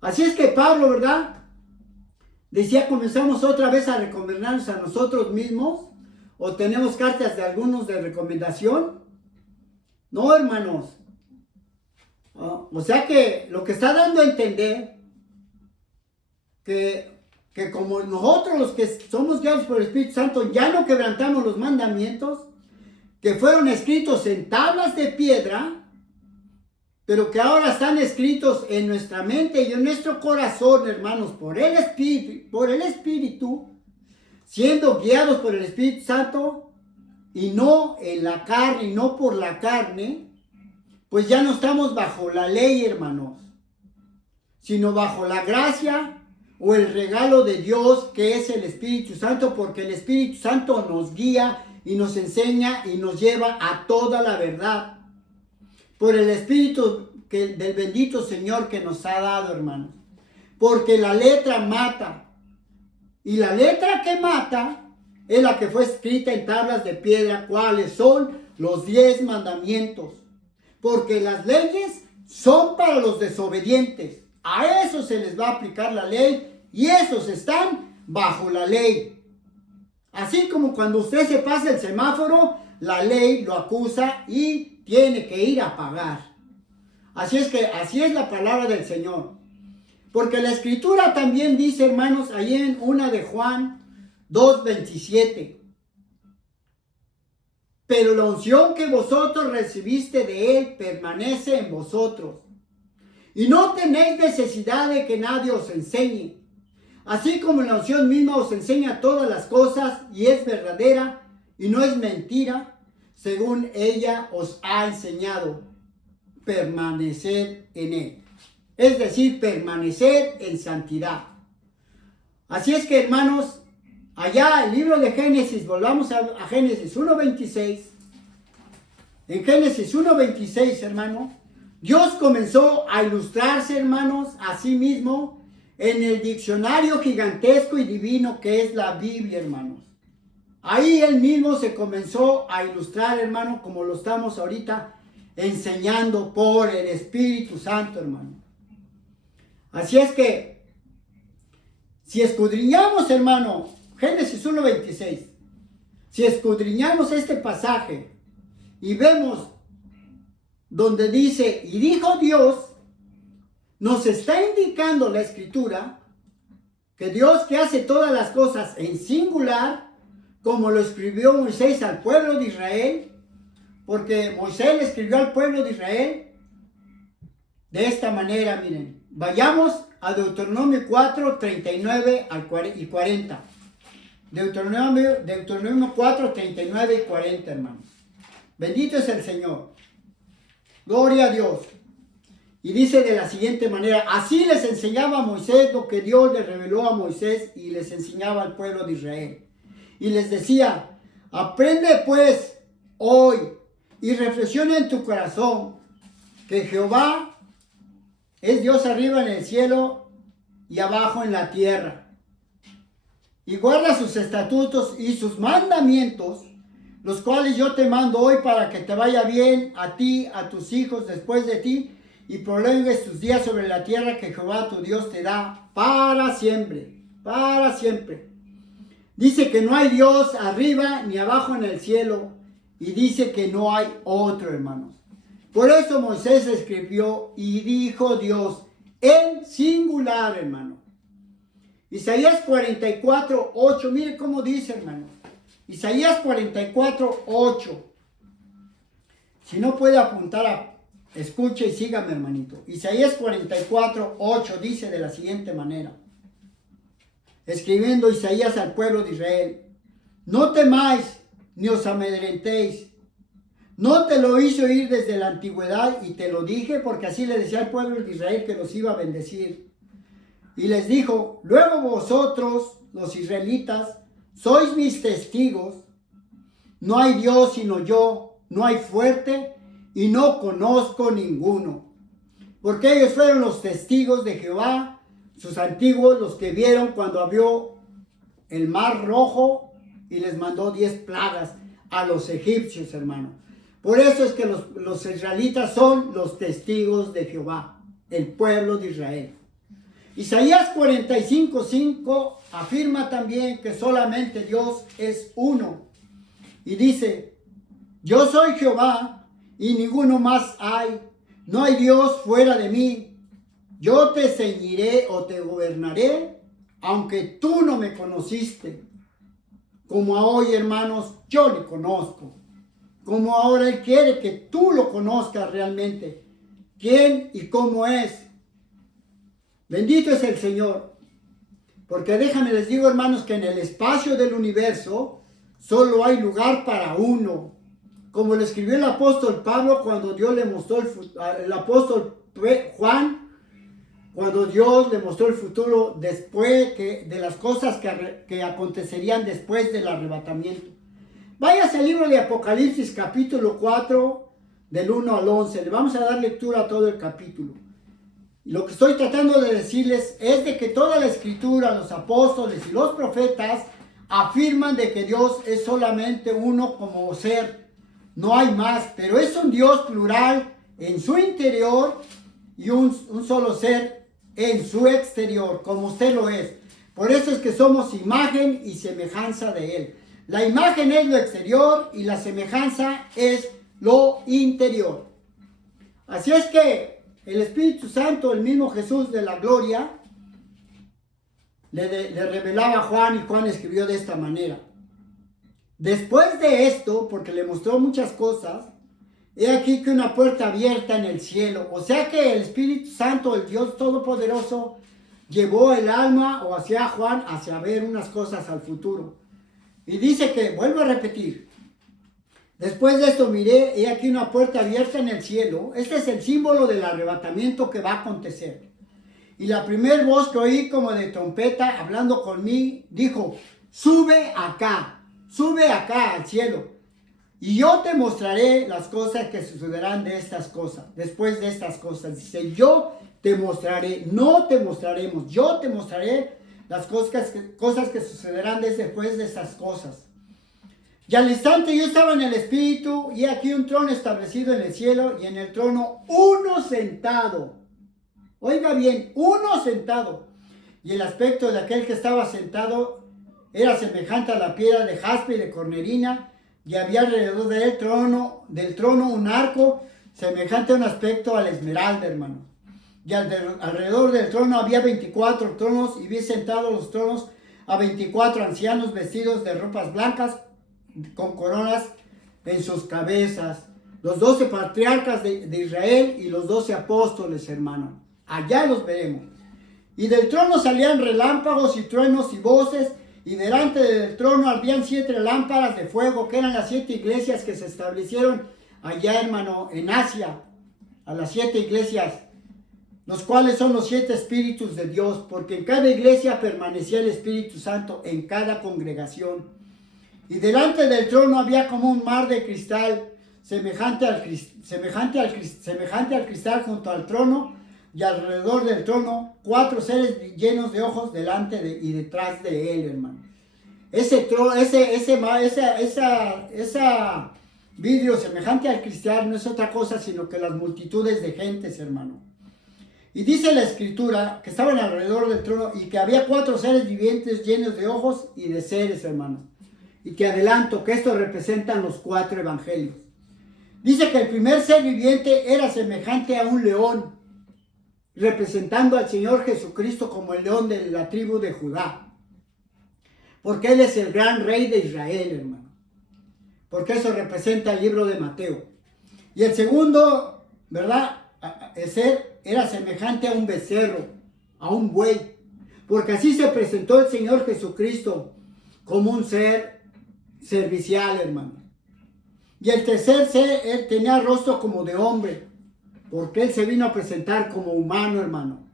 Así es que Pablo, ¿verdad? Decía, comenzamos otra vez a recomendarnos a nosotros mismos, o tenemos cartas de algunos de recomendación. No, hermanos. O sea que lo que está dando a entender que como nosotros los que somos guiados por el Espíritu Santo ya no quebrantamos los mandamientos que fueron escritos en tablas de piedra, pero que ahora están escritos en nuestra mente y en nuestro corazón, hermanos, por el Espíritu, siendo guiados por el Espíritu Santo y no en la carne y no por la carne, pues ya no estamos bajo la ley, hermanos, sino bajo la gracia o el regalo de Dios, que es el Espíritu Santo, porque el Espíritu Santo nos guía y nos enseña y nos lleva a toda la verdad. Por el Espíritu del bendito Señor que nos ha dado, hermanos. Porque la letra mata. Y la letra que mata es la que fue escrita en tablas de piedra, cuáles son los 10 mandamientos. Porque las leyes son para los desobedientes. A esos se les va a aplicar la ley y esos están bajo la ley. Así como cuando usted se pasa el semáforo, la ley lo acusa y tiene que ir a pagar. Así es que así es la palabra del Señor. Porque la Escritura también dice, hermanos, ahí en 1 de Juan 2:27. Pero la unción que vosotros recibiste de Él permanece en vosotros. Y no tenéis necesidad de que nadie os enseñe. Así como la unción misma os enseña todas las cosas y es verdadera y no es mentira, según ella os ha enseñado. permanecer en él. Es decir, permanecer en santidad. Así es que, hermanos, allá el libro de Génesis, volvamos a Génesis 1:26. En Génesis 1:26, hermano, Dios comenzó a ilustrarse, hermanos, a sí mismo en el diccionario gigantesco y divino que es la Biblia, hermanos. Ahí él mismo se comenzó a ilustrar, hermano, como lo estamos ahorita enseñando por el Espíritu Santo, hermano. Así es que, si escudriñamos, hermano, Génesis 1:26, si escudriñamos este pasaje y vemos donde dice, y dijo Dios, nos está indicando la Escritura que Dios, que hace todas las cosas en singular, como lo escribió Moisés al pueblo de Israel, porque Moisés le escribió al pueblo de Israel de esta manera, miren. Vayamos a Deuteronomio 4, 39 y 40. Deuteronomio 4, 39 y 40, hermanos. Bendito es el Señor. Gloria a Dios. Y dice de la siguiente manera, así les enseñaba a Moisés lo que Dios le reveló a Moisés y les enseñaba al pueblo de Israel. Y les decía, aprende pues hoy y reflexiona en tu corazón que Jehová es Dios arriba en el cielo y abajo en la tierra. Y guarda sus estatutos y sus mandamientos, los cuales yo te mando hoy para que te vaya bien a ti, a tus hijos después de ti, y prolongues tus días sobre la tierra que Jehová tu Dios te da para siempre, para siempre. Dice que no hay Dios arriba ni abajo en el cielo, y dice que no hay otro, hermanos. Por eso Moisés escribió, y dijo Dios, en singular, hermano. Isaías 44, 8, mire cómo dice, hermano. Isaías 44, 8. Si no puede apuntar, escuche y sígame, hermanito. Isaías 44, 8 dice de la siguiente manera. Escribiendo Isaías al pueblo de Israel. No temáis, ni os amedrentéis. No te lo hice oír desde la antigüedad y te lo dije porque así le decía al pueblo de Israel que los iba a bendecir. Y les dijo, luego vosotros, los israelitas, sois mis testigos. No hay Dios sino yo, no hay fuerte y no conozco ninguno. Porque ellos fueron los testigos de Jehová, sus antiguos, los que vieron cuando abrió el mar rojo y les mandó 10 plagas a los egipcios, hermano. Por eso es que los israelitas son los testigos de Jehová, el pueblo de Israel. Isaías 45, 5 afirma también que solamente Dios es uno. Y dice, yo soy Jehová y ninguno más hay. No hay Dios fuera de mí. Yo te ceñiré o te gobernaré, aunque tú no me conociste. Como hoy, hermanos, yo le conozco. Como ahora Él quiere que tú lo conozcas realmente. ¿Quién y cómo es? Bendito es el Señor. Porque déjame les digo, hermanos, que en el espacio del universo solo hay lugar para uno. Como le escribió el apóstol Pablo cuando Dios le mostró el apóstol Juan, cuando Dios le mostró el futuro después de las cosas que acontecerían después del arrebatamiento. Váyase al libro de Apocalipsis capítulo 4 del 1 al 11. Le vamos a dar lectura a todo el capítulo. Y lo que estoy tratando de decirles es de que toda la escritura, los apóstoles y los profetas afirman de que Dios es solamente uno como ser. No hay más, pero es un Dios plural en su interior y un solo ser en su exterior, como usted lo es. Por eso es que somos imagen y semejanza de Él. La imagen es lo exterior y la semejanza es lo interior. Así es que el Espíritu Santo, el mismo Jesús de la gloria, le revelaba a Juan y Juan escribió de esta manera. Después de esto, porque le mostró muchas cosas, he aquí que una puerta abierta en el cielo. O sea que el Espíritu Santo, el Dios Todopoderoso, llevó el alma o hacia Juan hacia ver unas cosas al futuro. Y dice que, vuelvo a repetir, Después de esto miré, he aquí una puerta abierta en el cielo. Este es el símbolo del arrebatamiento que va a acontecer. Y la primera voz que oí como de trompeta hablando conmigo dijo, sube acá al cielo. Y yo te mostraré las cosas que sucederán de estas cosas, después de estas cosas. Dice, yo te mostraré, no te mostraremos, yo te mostraré las cosas que sucederán después de estas cosas. Y al instante yo estaba en el Espíritu, y aquí un trono establecido en el cielo, y en el trono uno sentado. Oiga bien, uno sentado. Y el aspecto de aquel que estaba sentado era semejante a la piedra de jaspe y de cornerina, y había alrededor del trono un arco semejante a un aspecto a la esmeralda, hermano. Y alrededor del trono había 24 tronos, y vi sentados los tronos a 24 ancianos vestidos de ropas blancas, con coronas en sus cabezas, los 12 patriarcas de Israel y los 12 apóstoles, hermano. Allá los veremos. Y del trono salían relámpagos y truenos y voces, y delante del trono habían 7 lámparas de fuego, que eran las 7 iglesias que se establecieron allá, hermano, en Asia, a las 7 iglesias, los cuales son los 7 espíritus de Dios, porque en cada iglesia permanecía el Espíritu Santo, en cada congregación. Y delante del trono había como un mar de cristal, semejante al cristal junto al trono, y alrededor del trono 4 seres llenos de ojos delante y detrás de él, hermano. Ese vidrio semejante al cristal no es otra cosa sino que las multitudes de gentes, hermano. Y dice la escritura que estaban alrededor del trono y que había 4 seres vivientes llenos de ojos y de seres, hermano. Y que adelanto que estos representan los 4 evangelios. Dice que el primer ser viviente era semejante a un león, representando al Señor Jesucristo como el león de la tribu de Judá. Porque Él es el gran rey de Israel, hermano. Porque eso representa el libro de Mateo. Y el segundo, ¿verdad? El ser era semejante a un becerro, a un buey. Porque así se presentó el Señor Jesucristo como un ser servicial, hermano. Y el tercer ser, Él tenía rostro como de hombre, porque Él se vino a presentar como humano, hermano.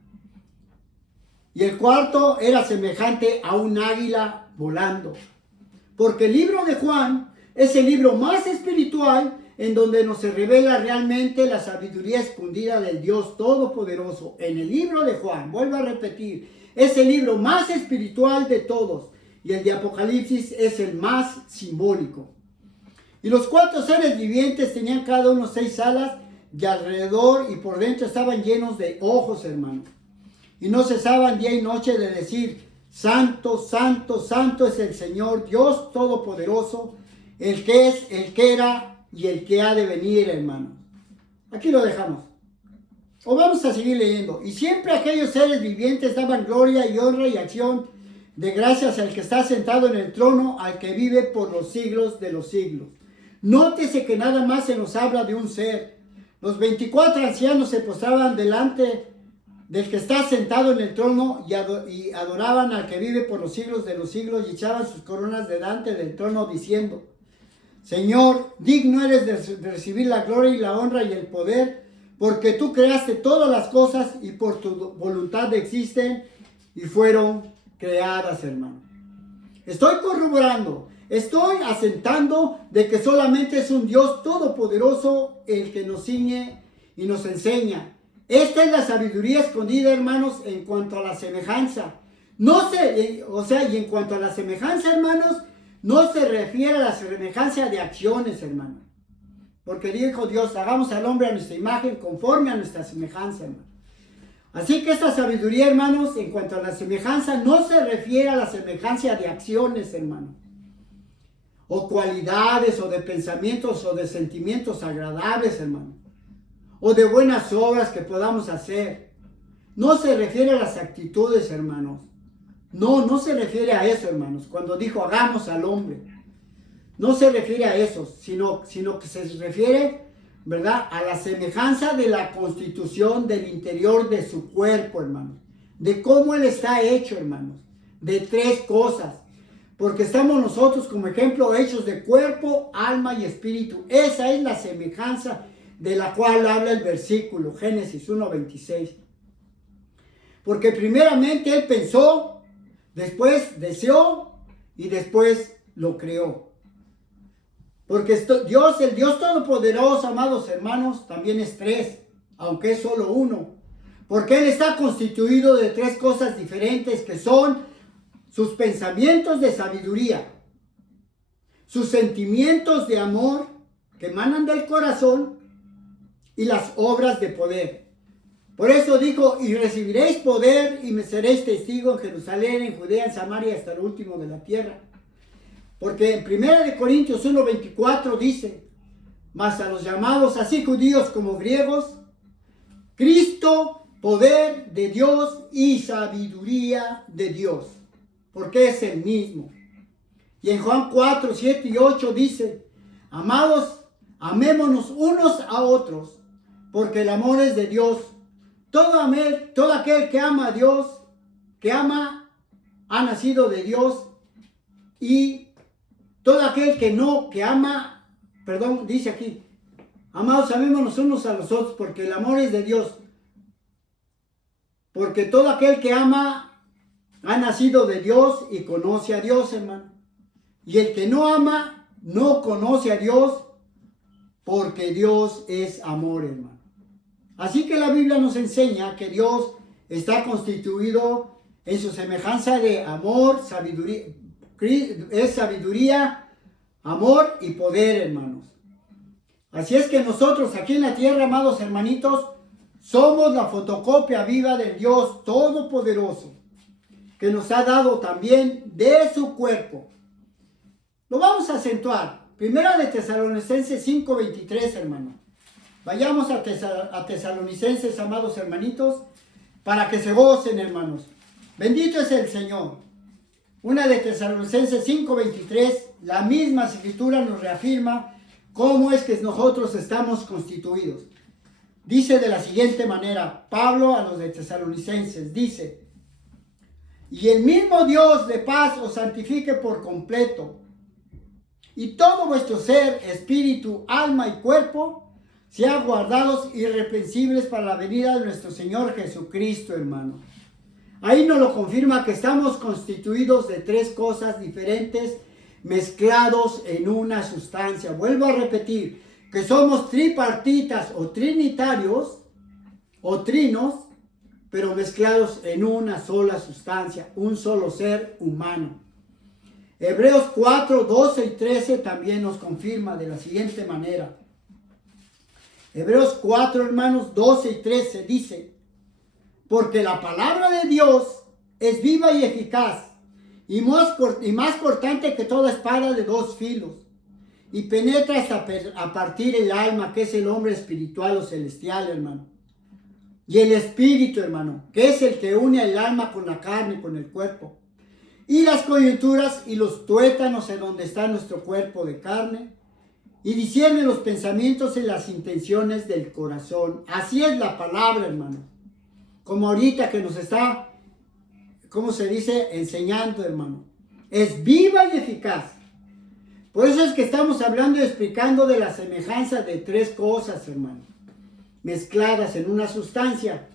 Y el cuarto era semejante a un águila volando. Porque el libro de Juan es el libro más espiritual en donde nos se revela realmente la sabiduría escondida del Dios Todopoderoso. En el libro de Juan, vuelvo a repetir, es el libro más espiritual de todos. Y el de Apocalipsis es el más simbólico. Y los 4 seres vivientes tenían cada uno 6 alas, y alrededor y por dentro estaban llenos de ojos, hermano. Y no cesaban día y noche de decir, Santo, Santo, Santo es el Señor Dios Todopoderoso, el que es, el que era y el que ha de venir, hermano. Aquí lo dejamos. O vamos a seguir leyendo. Y siempre aquellos seres vivientes daban gloria y honra y acción de gracias al que está sentado en el trono, al que vive por los siglos de los siglos. Nótese que nada más se nos habla de un ser. Los 24 ancianos se postraban delante del que está sentado en el trono y adoraban al que vive por los siglos de los siglos y echaban sus coronas delante del trono diciendo, Señor, digno eres de recibir la gloria y la honra y el poder, porque tú creaste todas las cosas y por tu voluntad existen y fueron creadas, hermano. Estoy corroborando, estoy asentando de que solamente es un Dios todopoderoso el que nos ciñe y nos enseña. Esta es la sabiduría escondida, hermanos, en cuanto a la semejanza. Y en cuanto a la semejanza, hermanos, no se refiere a la semejanza de acciones, hermano. Porque dijo Dios, hagamos al hombre a nuestra imagen conforme a nuestra semejanza, hermano. Así que esta sabiduría, hermanos, en cuanto a la semejanza, no se refiere a la semejanza de acciones, hermano. O cualidades, o de pensamientos, o de sentimientos agradables, hermano. O de buenas obras que podamos hacer. No se refiere a las actitudes, hermanos. No se refiere a eso, hermanos. Cuando dijo, hagamos al hombre. No se refiere a eso, sino que se refiere, ¿verdad?, a la semejanza de la constitución del interior de su cuerpo, hermanos. De cómo él está hecho, hermanos. De 3 cosas. porque estamos nosotros como ejemplo hechos de cuerpo, alma y espíritu. Esa es la semejanza de la cual habla el versículo, Génesis 1:26. Porque primeramente Él pensó, después deseó y después lo creó. Porque Dios, el Dios Todopoderoso, amados hermanos, también es tres, aunque es solo uno. Porque Él está constituido de tres cosas diferentes que son sus pensamientos de sabiduría, sus sentimientos de amor que emanan del corazón y las obras de poder. Por eso dijo, y recibiréis poder y me seréis testigo en Jerusalén, en Judea, en Samaria, hasta el último de la tierra. Porque en 1 Corintios 1:24 dice, mas a los llamados, así judíos como griegos, Cristo, poder de Dios y sabiduría de Dios, porque es el mismo. Y en Juan 4:7 y 8 dice, amados, amémonos unos a otros, porque el amor es de Dios. Todo aquel que ama a Dios, que ama, ha nacido de Dios, y todo aquel que no, que ama, dice aquí, amados, amémonos unos a los otros, porque el amor es de Dios. Porque todo aquel que ama, ha nacido de Dios y conoce a Dios, hermano. Y el que no ama, no conoce a Dios, porque Dios es amor, hermano. Así que la Biblia nos enseña que Dios está constituido en su semejanza de amor, sabiduría, es sabiduría, amor y poder, hermanos. Así es que nosotros aquí en la tierra, amados hermanitos, somos la fotocopia viva del Dios Todopoderoso, que nos ha dado también de su cuerpo. Lo vamos a acentuar. Primera de Tesalonicenses 5:23, hermano. Vayamos a Tesalonicenses, amados hermanitos, para que se gocen, hermanos. Bendito es el Señor. Una de Tesalonicenses 5:23, la misma escritura nos reafirma cómo es que nosotros estamos constituidos. Dice de la siguiente manera, Pablo a los de Tesalonicenses, dice, y el mismo Dios de paz os santifique por completo, y todo vuestro ser, espíritu, alma y cuerpo, sean guardados irreprensibles para la venida de nuestro Señor Jesucristo, hermano. Ahí nos lo confirma que estamos constituidos de tres cosas diferentes, mezclados en una sustancia. Vuelvo a repetir, que somos tripartitas o trinitarios, o trinos, pero mezclados en una sola sustancia, un solo ser humano. Hebreos 4:12 y 13 también nos confirma de la siguiente manera. Hebreos 4, hermanos, 12 y 13 dice, porque la palabra de Dios es viva y eficaz, y más cortante que toda espada de dos filos, y penetra hasta a partir el alma, que es el hombre espiritual o celestial, hermano. Y el espíritu, hermano, que es el que une el alma con la carne, con el cuerpo. Y las coyunturas y los tuétanos en donde está nuestro cuerpo de carne. Y discierne los pensamientos y las intenciones del corazón. Así es la palabra, hermano. Como ahorita que nos está, ¿cómo se dice? Enseñando, hermano. Es viva y eficaz. Por eso es que estamos hablando y explicando de la semejanza de tres cosas, hermano, mezcladas en una sustancia,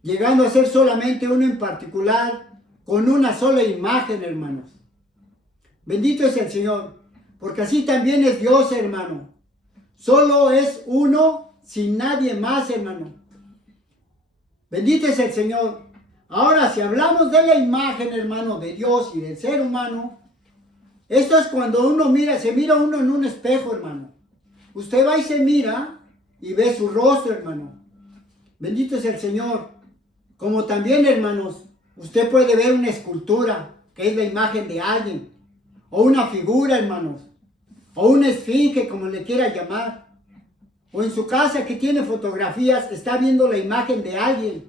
llegando a ser solamente uno en particular, con una sola imagen, hermanos. Bendito es el Señor, porque así también es Dios, hermano. Solo es uno, sin nadie más, hermano. Bendito es el Señor. Ahora, si hablamos de la imagen, hermano, de Dios y del ser humano, esto es cuando uno se mira uno en un espejo, hermano. Usted va y se mira y ve su rostro, hermano. Bendito es el Señor. Como también, hermanos, usted puede ver una escultura, que es la imagen de alguien. O una figura, hermanos. O una esfinge, como le quiera llamar. O en su casa que tiene fotografías, está viendo la imagen de alguien.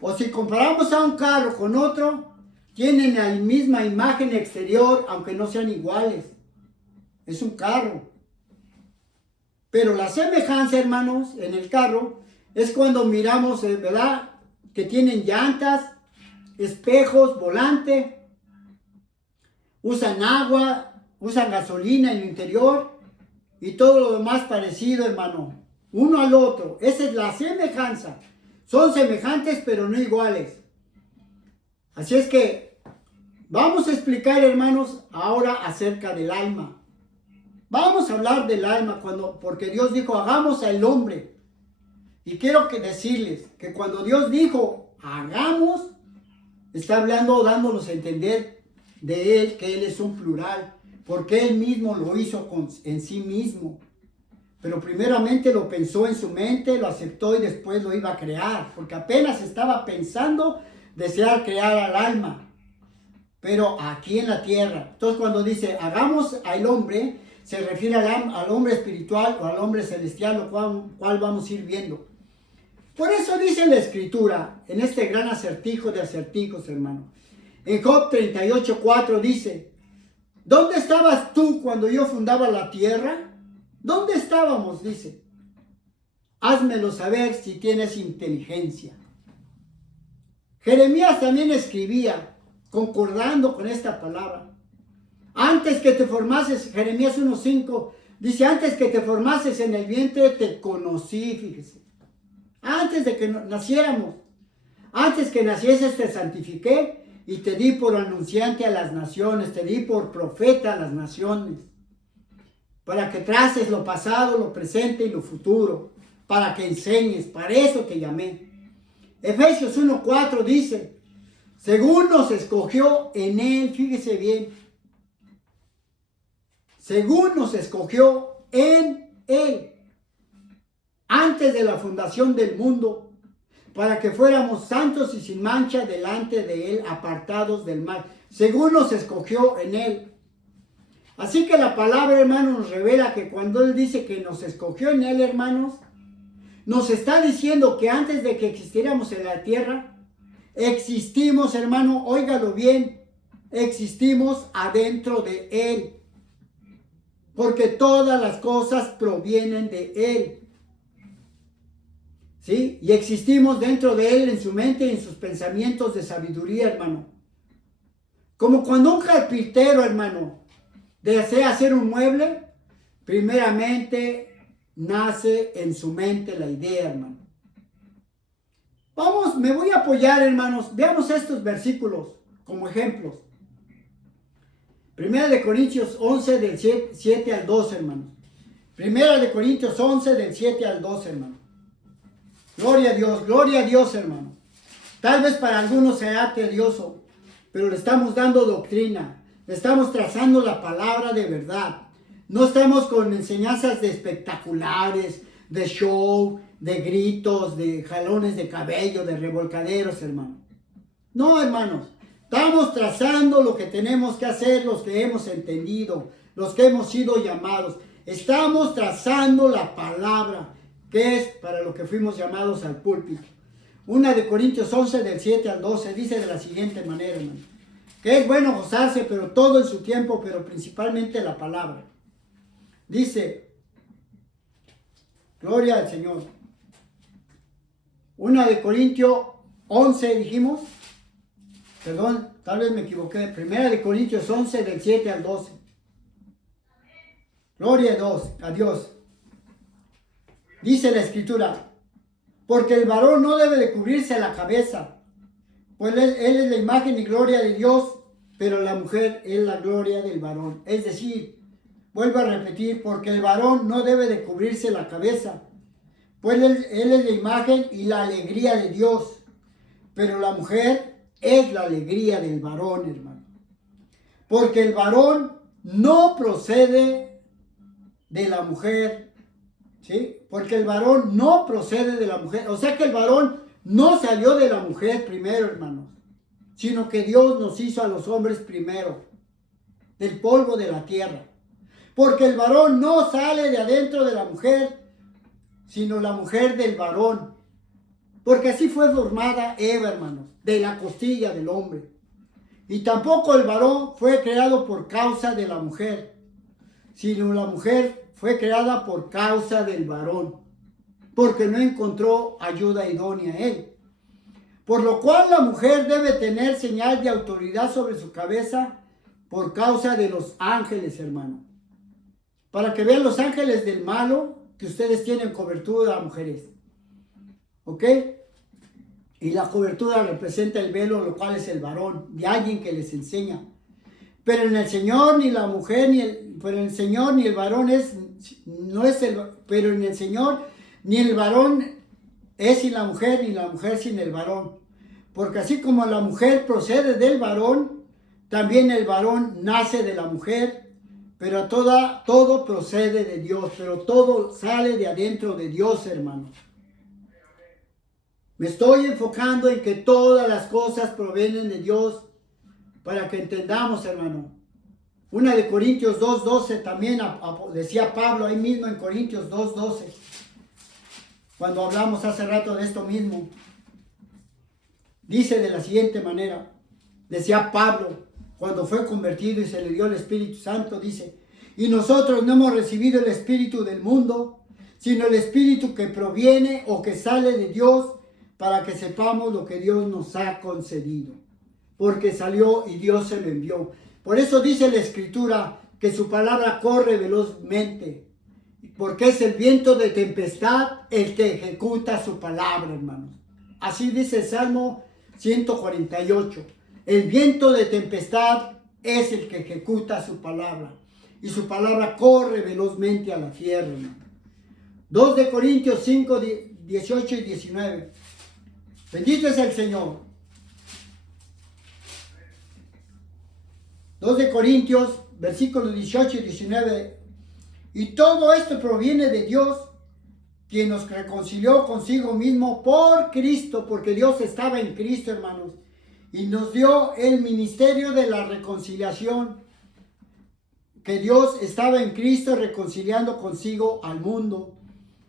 O si comparamos a un carro con otro, tienen la misma imagen exterior, aunque no sean iguales. Es un carro. Pero la semejanza, hermanos, en el carro, es cuando miramos, ¿verdad? Que tienen llantas, espejos, volante. usan agua, usan gasolina en el interior y todo lo demás parecido, hermano, uno al otro. Esa es la semejanza. Son semejantes pero no iguales. Así es que vamos a explicar, hermanos, ahora acerca del alma. Vamos a hablar del alma porque Dios dijo, hagamos al hombre. Y quiero decirles que cuando Dios dijo, hagamos, está hablando, dándonos a entender de Él, que Él es un plural, porque Él mismo lo hizo en sí mismo. Pero primeramente lo pensó en su mente, lo aceptó y después lo iba a crear, porque apenas estaba pensando desear crear al alma, pero aquí en la tierra. Entonces cuando dice, hagamos al hombre, se refiere al hombre espiritual o al hombre celestial, lo cual vamos a ir viendo. Por eso dice la Escritura, en este gran acertijo de acertijos, hermano. En Job 38:4 dice, ¿dónde estabas tú cuando yo fundaba la tierra? ¿Dónde estábamos? Dice. Házmelo saber si tienes inteligencia. Jeremías también escribía, concordando con esta palabra. Antes que te formases, Jeremías 1:5, dice, antes que te formases en el vientre te conocí, fíjese. Antes de que naciéramos, antes que nacieses te santifiqué y te di por anunciante a las naciones, te di por profeta a las naciones, para que traces lo pasado, lo presente y lo futuro, para que enseñes, para eso te llamé. Efesios 1:4 dice, según nos escogió en Él, fíjese bien, según nos escogió en Él, antes de la fundación del mundo, para que fuéramos santos y sin mancha delante de Él, apartados del mal, según nos escogió en Él. Así que la palabra, hermano, nos revela que cuando Él dice que nos escogió en Él, hermanos, nos está diciendo que antes de que existiéramos en la tierra, existimos, hermano, óigalo bien, existimos adentro de Él, porque todas las cosas provienen de Él. ¿Sí? Y existimos dentro de Él, en su mente y en sus pensamientos de sabiduría, hermano. Como cuando un carpintero, hermano, desea hacer un mueble, primeramente nace en su mente la idea, hermano. Vamos, me voy a apoyar, hermanos. Veamos estos versículos como ejemplos. 1 Corintios 11 del 7 al 12, hermanos. 1 Corintios 11 del 7 al 12, hermano. Gloria a Dios, hermano. Tal vez para algunos sea tedioso, pero le estamos dando doctrina, le estamos trazando la palabra de verdad. No estamos con enseñanzas de espectaculares, de show, de gritos, de jalones de cabello, de revolcaderos, hermano. No, hermanos, estamos trazando lo que tenemos que hacer, los que hemos entendido, los que hemos sido llamados. Estamos trazando la palabra, que es para lo que fuimos llamados al púlpito. 1 Corintios 11 del 7 al 12 dice de la siguiente manera, hermano, que es bueno gozarse, pero todo en su tiempo, pero principalmente la palabra. Dice, gloria al Señor. 1 Corintios 11 dijimos, perdón, tal vez me equivoqué, 1 Corintios 11 del 7 al 12. Gloria a Dios. Dice la Escritura, porque el varón no debe de cubrirse la cabeza, pues él es la imagen y gloria de Dios, pero la mujer es la gloria del varón. Es decir, vuelvo a repetir, porque el varón no debe de cubrirse la cabeza, pues él es la imagen y la alegría de Dios, pero la mujer es la alegría del varón, hermano. Porque el varón no procede de la mujer, ¿sí? Porque el varón no procede de la mujer. O sea que el varón no salió de la mujer primero, hermanos, sino que Dios nos hizo a los hombres primero, del polvo de la tierra. Porque el varón no sale de adentro de la mujer, sino la mujer del varón. Porque así fue formada Eva, hermanos, de la costilla del hombre. Y tampoco el varón fue creado por causa de la mujer, sino la mujer fue creada por causa del varón, porque no encontró ayuda idónea a él. Por lo cual la mujer debe tener señal de autoridad sobre su cabeza, por causa de los ángeles, hermano. Para que vean los ángeles del malo que ustedes tienen cobertura, mujeres. ¿Ok? Y la cobertura representa el velo, lo cual es el varón, de alguien que les enseña. Pero en el Señor ni la mujer, pero en el Señor ni el varón pero en el Señor ni el varón es sin la mujer, ni la mujer sin el varón. Porque así como la mujer procede del varón, también el varón nace de la mujer, pero todo procede de Dios, pero todo sale de adentro de Dios, hermano. Me estoy enfocando en que todas las cosas provienen de Dios para que entendamos, hermano. Una de Corintios 2:12 también decía Pablo ahí mismo en Corintios 2:12, cuando hablamos hace rato de esto mismo. Dice de la siguiente manera, decía Pablo, cuando fue convertido y se le dio el Espíritu Santo, dice, y nosotros no hemos recibido el Espíritu del mundo, sino el Espíritu que proviene o que sale de Dios, para que sepamos lo que Dios nos ha concedido. Porque salió y Dios se lo envió. Por eso dice la Escritura que su palabra corre velozmente, porque es el viento de tempestad el que ejecuta su palabra, hermanos. Así dice el Salmo 148. El viento de tempestad es el que ejecuta su palabra, y su palabra corre velozmente a la tierra, hermano. 2 de Corintios 5, 18 y 19. Bendito es el Señor. 2 de Corintios, versículos 18 y 19. Y todo esto proviene de Dios, quien nos reconcilió consigo mismo por Cristo, porque Dios estaba en Cristo, hermanos, y nos dio el ministerio de la reconciliación, que Dios estaba en Cristo reconciliando consigo al mundo,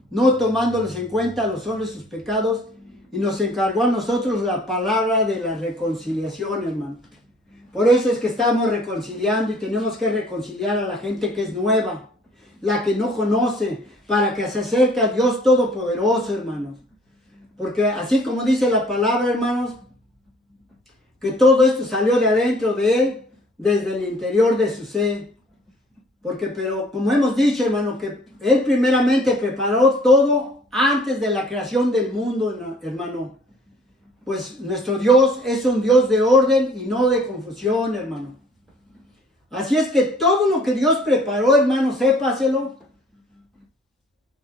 no tomándoles en cuenta a los hombres sus pecados, y nos encargó a nosotros la palabra de la reconciliación, hermano. Por eso es que estamos reconciliando y tenemos que reconciliar a la gente que es nueva, la que no conoce, para que se acerque a Dios Todopoderoso, hermanos. Porque así como dice la palabra, hermanos, que todo esto salió de adentro de Él, desde el interior de su ser. Pero como hemos dicho, hermano, que Él primeramente preparó todo antes de la creación del mundo, hermano. Pues nuestro Dios es un Dios de orden y no de confusión, hermano. Así es que todo lo que Dios preparó, hermano, sépaselo,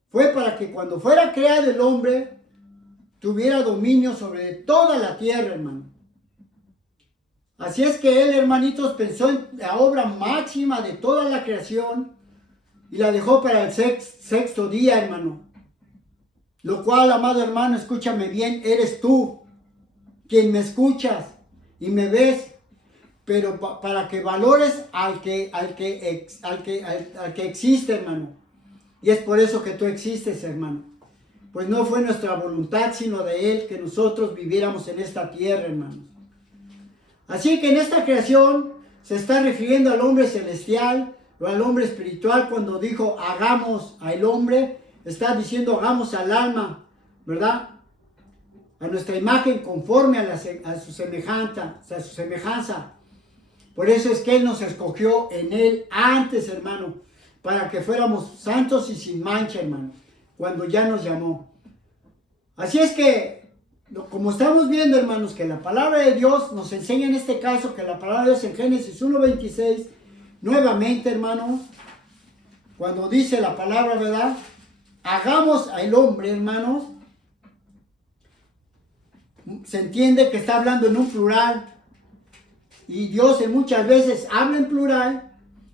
fue para que cuando fuera creado el hombre, tuviera dominio sobre toda la tierra, hermano. Así es que Él, hermanitos, pensó en la obra máxima de toda la creación y la dejó para el sexto día, hermano. Lo cual, amado hermano, escúchame bien, eres tú quien me escuchas y me ves, pero para que valores al que existe, hermano. Y es por eso que tú existes, hermano. Pues no fue nuestra voluntad, sino de Él, que nosotros viviéramos en esta tierra, hermanos. Así que en esta creación se está refiriendo al hombre celestial o al hombre espiritual. Cuando dijo hagamos al hombre, está diciendo hagamos al alma, ¿verdad? A nuestra imagen conforme a su semejanza. Por eso es que Él nos escogió en Él antes, hermano, para que fuéramos santos y sin mancha, hermano, cuando ya nos llamó. Así es que, como estamos viendo, hermanos, que la palabra de Dios nos enseña en este caso, que la palabra de Dios en Génesis 1:26, nuevamente, hermanos, cuando dice la palabra, ¿verdad? Hagamos al hombre, hermanos, se entiende que está hablando en un plural, y Dios muchas veces habla en plural,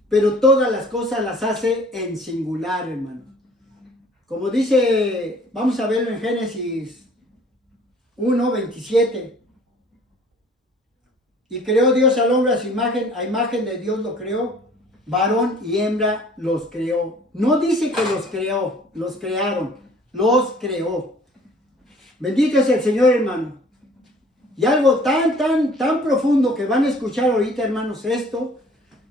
pero todas las cosas las hace en singular, hermano. Como dice, vamos a verlo en Génesis 1:27. Y creó Dios al hombre a imagen de Dios lo creó, varón y hembra los creó. No dice que los creó, los crearon, los creó. Bendito es el Señor, hermano. Y algo tan profundo que van a escuchar ahorita, hermanos, esto,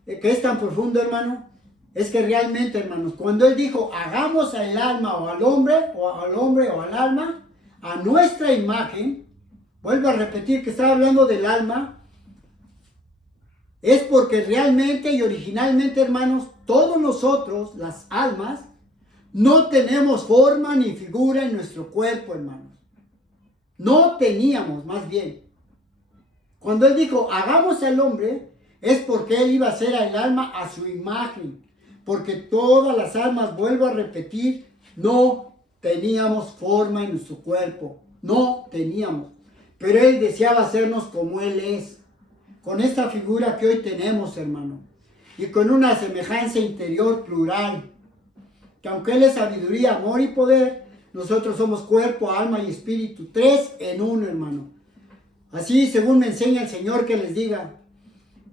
que es tan profundo, hermano, es que realmente, hermanos, cuando Él dijo, hagamos al alma o al hombre o al alma, a nuestra imagen, vuelvo a repetir que estaba hablando del alma, es porque realmente y originalmente, hermanos, todos nosotros, las almas, no tenemos forma ni figura en nuestro cuerpo, hermanos. No teníamos, más bien. Cuando Él dijo, hagamos al hombre, es porque Él iba a hacer al alma a su imagen. Porque todas las almas, vuelvo a repetir, no teníamos forma en nuestro cuerpo. No teníamos. Pero Él deseaba hacernos como Él es. Con esta figura que hoy tenemos, hermano. Y con una semejanza interior plural. Que aunque Él es sabiduría, amor y poder, nosotros somos cuerpo, alma y espíritu. 3 en 1, hermano. Así, según me enseña el Señor, que les diga.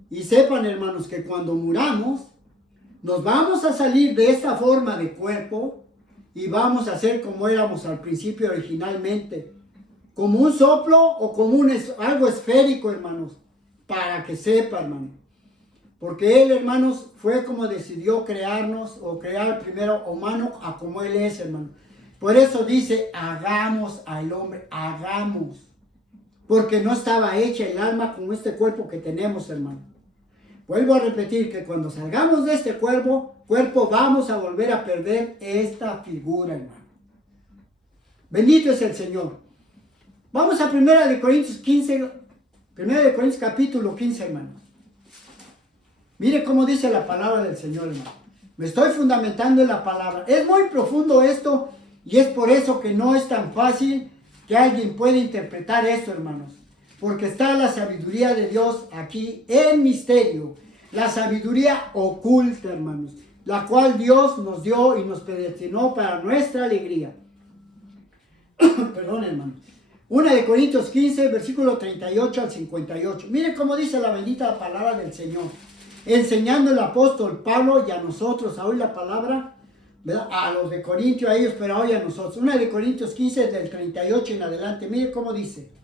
Y sepan, hermanos, que cuando muramos, nos vamos a salir de esta forma de cuerpo y vamos a ser como éramos al principio originalmente. Como un soplo o como algo esférico, hermanos. Para que sepan, hermano. Porque Él, hermanos, fue como decidió crearnos o crear primero humano a como Él es, hermano. Por eso dice, hagamos al hombre, hagamos. Porque no estaba hecha el alma con este cuerpo que tenemos, hermano. Vuelvo a repetir que cuando salgamos de este cuerpo vamos a volver a perder esta figura, hermano. Bendito es el Señor. Vamos a 1 Corintios 15, 1 Corintios capítulo 15, hermano. Mire cómo dice la palabra del Señor, hermano. Me estoy fundamentando en la palabra. Es muy profundo esto y es por eso que no es tan fácil que alguien pueda interpretar esto, hermanos. Porque está la sabiduría de Dios aquí en misterio. La sabiduría oculta, hermanos. La cual Dios nos dio y nos predestinó para nuestra alegría. Perdón, hermano. 1 Corintios 15, versículo 38 al 58. Miren cómo dice la bendita palabra del Señor. Enseñando el apóstol Pablo y a nosotros a oír la palabra, ¿verdad? A los de Corintio, a ellos, pero hoy a nosotros. 1 Corintios 15, del 38 en adelante. Miren cómo dice.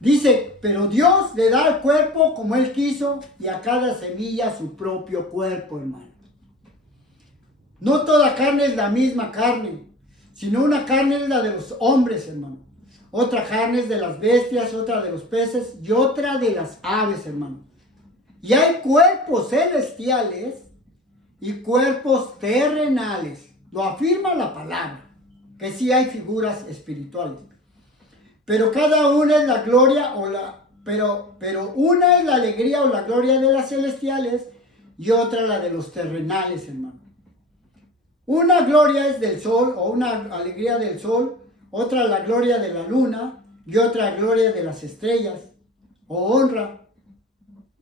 Dice, pero Dios le da al cuerpo como Él quiso y a cada semilla su propio cuerpo, hermano. No toda carne es la misma carne, sino una carne es la de los hombres, hermano. Otra carne es de las bestias, otra de los peces y otra de las aves, hermano. Y hay cuerpos celestiales y cuerpos terrenales. Lo afirma la palabra, que sí hay figuras espirituales. Pero cada una es la gloria pero una es la alegría o la gloria de las celestiales y otra la de los terrenales, hermano. Una gloria es del sol o una alegría del sol, otra la gloria de la luna y otra gloria de las estrellas o honra.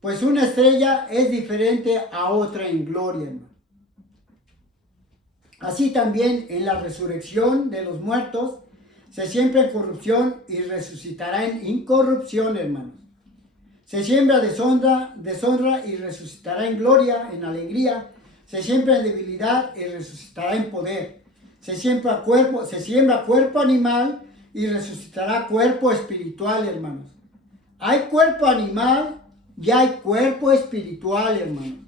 Pues una estrella es diferente a otra en gloria, hermano. Así también en la resurrección de los muertos se siembra en corrupción y resucitará en incorrupción, hermanos. Se siembra deshonra y resucitará en gloria, en alegría. Se siembra en debilidad y resucitará en poder. Se siembra cuerpo animal y resucitará cuerpo espiritual, hermanos. Hay cuerpo animal y hay cuerpo espiritual, hermanos.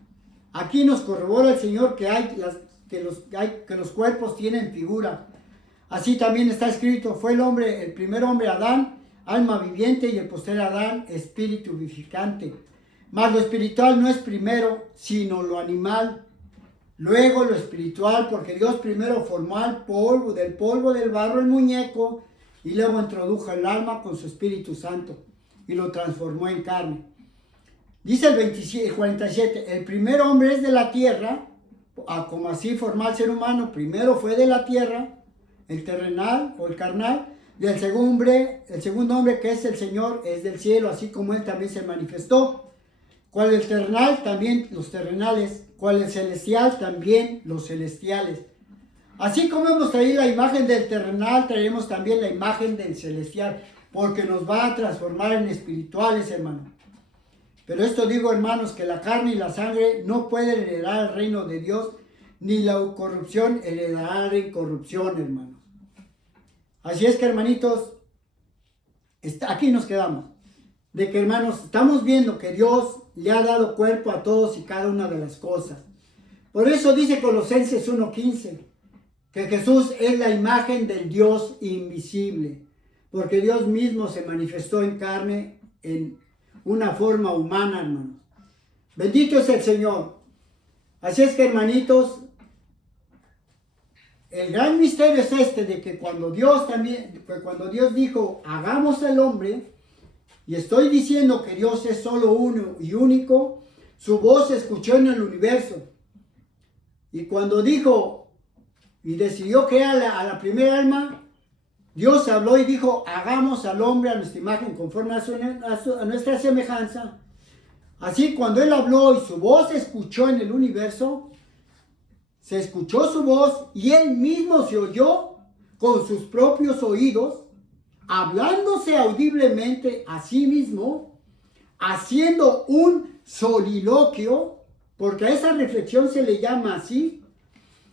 Aquí nos corrobora el Señor que los cuerpos tienen figura. Así también está escrito, fue el primer hombre Adán, alma viviente, y el posterior Adán, espíritu vivificante. Mas lo espiritual no es primero, sino lo animal. Luego lo espiritual, porque Dios primero formó del polvo del barro el muñeco, y luego introdujo el alma con su Espíritu Santo, y lo transformó en carne. Dice el 47, el primer hombre es de la tierra, como así formó al ser humano, primero fue de la tierra, el terrenal o el carnal, y el segundo hombre que es el Señor es del cielo, así como Él también se manifestó. Cual el terrenal, también los terrenales, cual el celestial, también los celestiales. Así como hemos traído la imagen del terrenal, traeremos también la imagen del celestial, porque nos va a transformar en espirituales, hermano. Pero esto digo, hermanos, que la carne y la sangre no pueden heredar el reino de Dios, ni la corrupción heredará en corrupción, hermanos. Así es que, hermanitos, aquí nos quedamos. De que, hermanos, estamos viendo que Dios le ha dado cuerpo a todos y cada una de las cosas. Por eso dice Colosenses 1:15, que Jesús es la imagen del Dios invisible, porque Dios mismo se manifestó en carne en una forma humana, hermanos. Bendito es el Señor. Así es que, hermanitos, el gran misterio es este, de que cuando Dios dijo, hagamos al hombre, y estoy diciendo que Dios es solo uno y único, su voz se escuchó en el universo. Y cuando dijo y decidió crear a la primera alma, Dios habló y dijo, hagamos al hombre a nuestra imagen, conforme a nuestra semejanza. Así, cuando Él habló y su voz se escuchó en el universo, se escuchó su voz y Él mismo se oyó con sus propios oídos, hablándose audiblemente a sí mismo, haciendo un soliloquio, porque a esa reflexión se le llama así,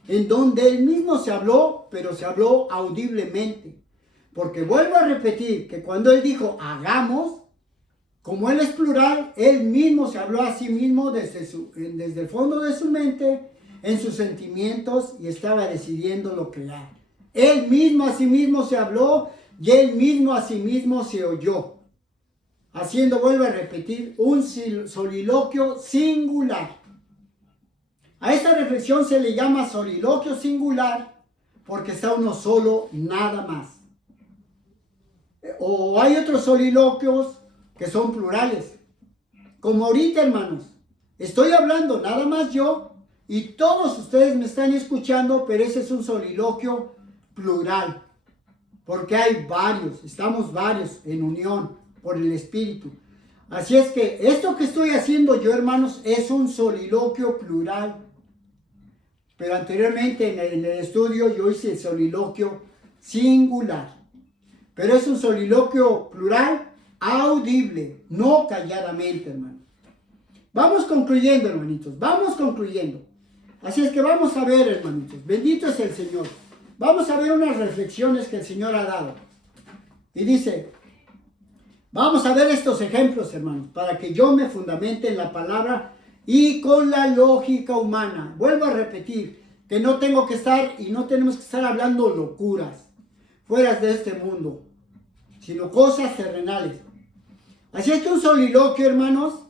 en donde Él mismo se habló, pero se habló audiblemente. Porque vuelvo a repetir que cuando Él dijo hagamos, como Él es plural, Él mismo se habló a sí mismo desde el fondo de su mente, en sus sentimientos, y estaba decidiendo lo crear. Él mismo a sí mismo se habló y Él mismo a sí mismo se oyó. Haciendo, vuelvo a repetir, un soliloquio singular. A esta reflexión se le llama soliloquio singular porque está uno solo, nada más. O hay otros soliloquios que son plurales. Como ahorita, hermanos, estoy hablando nada más yo y todos ustedes me están escuchando, pero ese es un soliloquio plural. Porque hay varios, estamos varios en unión por el Espíritu. Así es que esto que estoy haciendo yo, hermanos, es un soliloquio plural. Pero anteriormente en el estudio yo hice el soliloquio singular. Pero es un soliloquio plural, audible, no calladamente, hermano. Vamos concluyendo, hermanitos, vamos concluyendo. Así es que vamos a ver, hermanitos, bendito es el Señor. Vamos a ver unas reflexiones que el Señor ha dado. Y dice, vamos a ver estos ejemplos, hermanos, para que yo me fundamente en la palabra y con la lógica humana. Vuelvo a repetir que no tengo que estar y no tenemos que estar hablando locuras fuera de este mundo, sino cosas terrenales. Así es que un soliloquio, hermanos,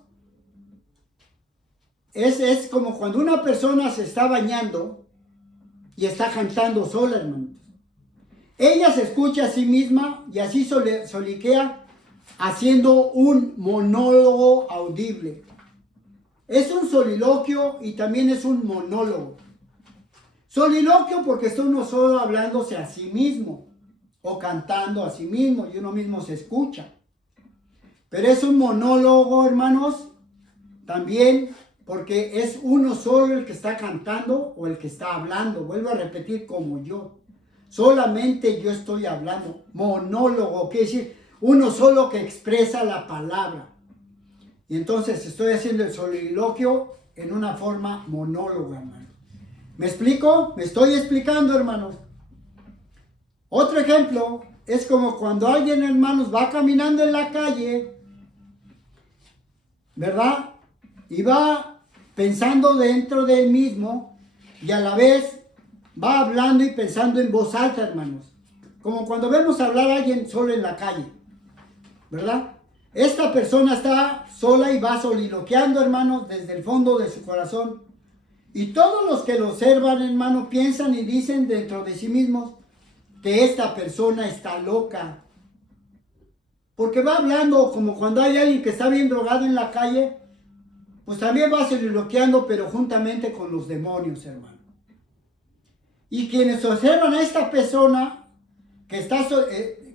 es como cuando una persona se está bañando y está cantando sola, hermanos. Ella se escucha a sí misma y así soliquea haciendo un monólogo audible. Es un soliloquio y también es un monólogo. Soliloquio porque está uno solo hablándose a sí mismo o cantando a sí mismo y uno mismo se escucha. Pero es un monólogo, hermanos, también porque es uno solo el que está cantando o el que está hablando. Vuelvo a repetir, como yo. Solamente yo estoy hablando. Monólogo, quiere decir uno solo que expresa la palabra. Y entonces estoy haciendo el soliloquio en una forma monóloga, hermano. ¿Me explico? Me estoy explicando, hermanos. Otro ejemplo es como cuando alguien, hermanos, va caminando en la calle, ¿verdad? Y va pensando dentro de él mismo y a la vez va hablando y pensando en voz alta, hermanos. Como cuando vemos hablar a alguien solo en la calle, ¿verdad? Esta persona está sola y va soliloqueando, hermanos, desde el fondo de su corazón. Y todos los que lo observan, hermano, piensan y dicen dentro de sí mismos que esta persona está loca. Porque va hablando como cuando hay alguien que está bien drogado en la calle, pues también va soliloqueando, pero juntamente con los demonios, hermano. Y quienes observan a esta persona,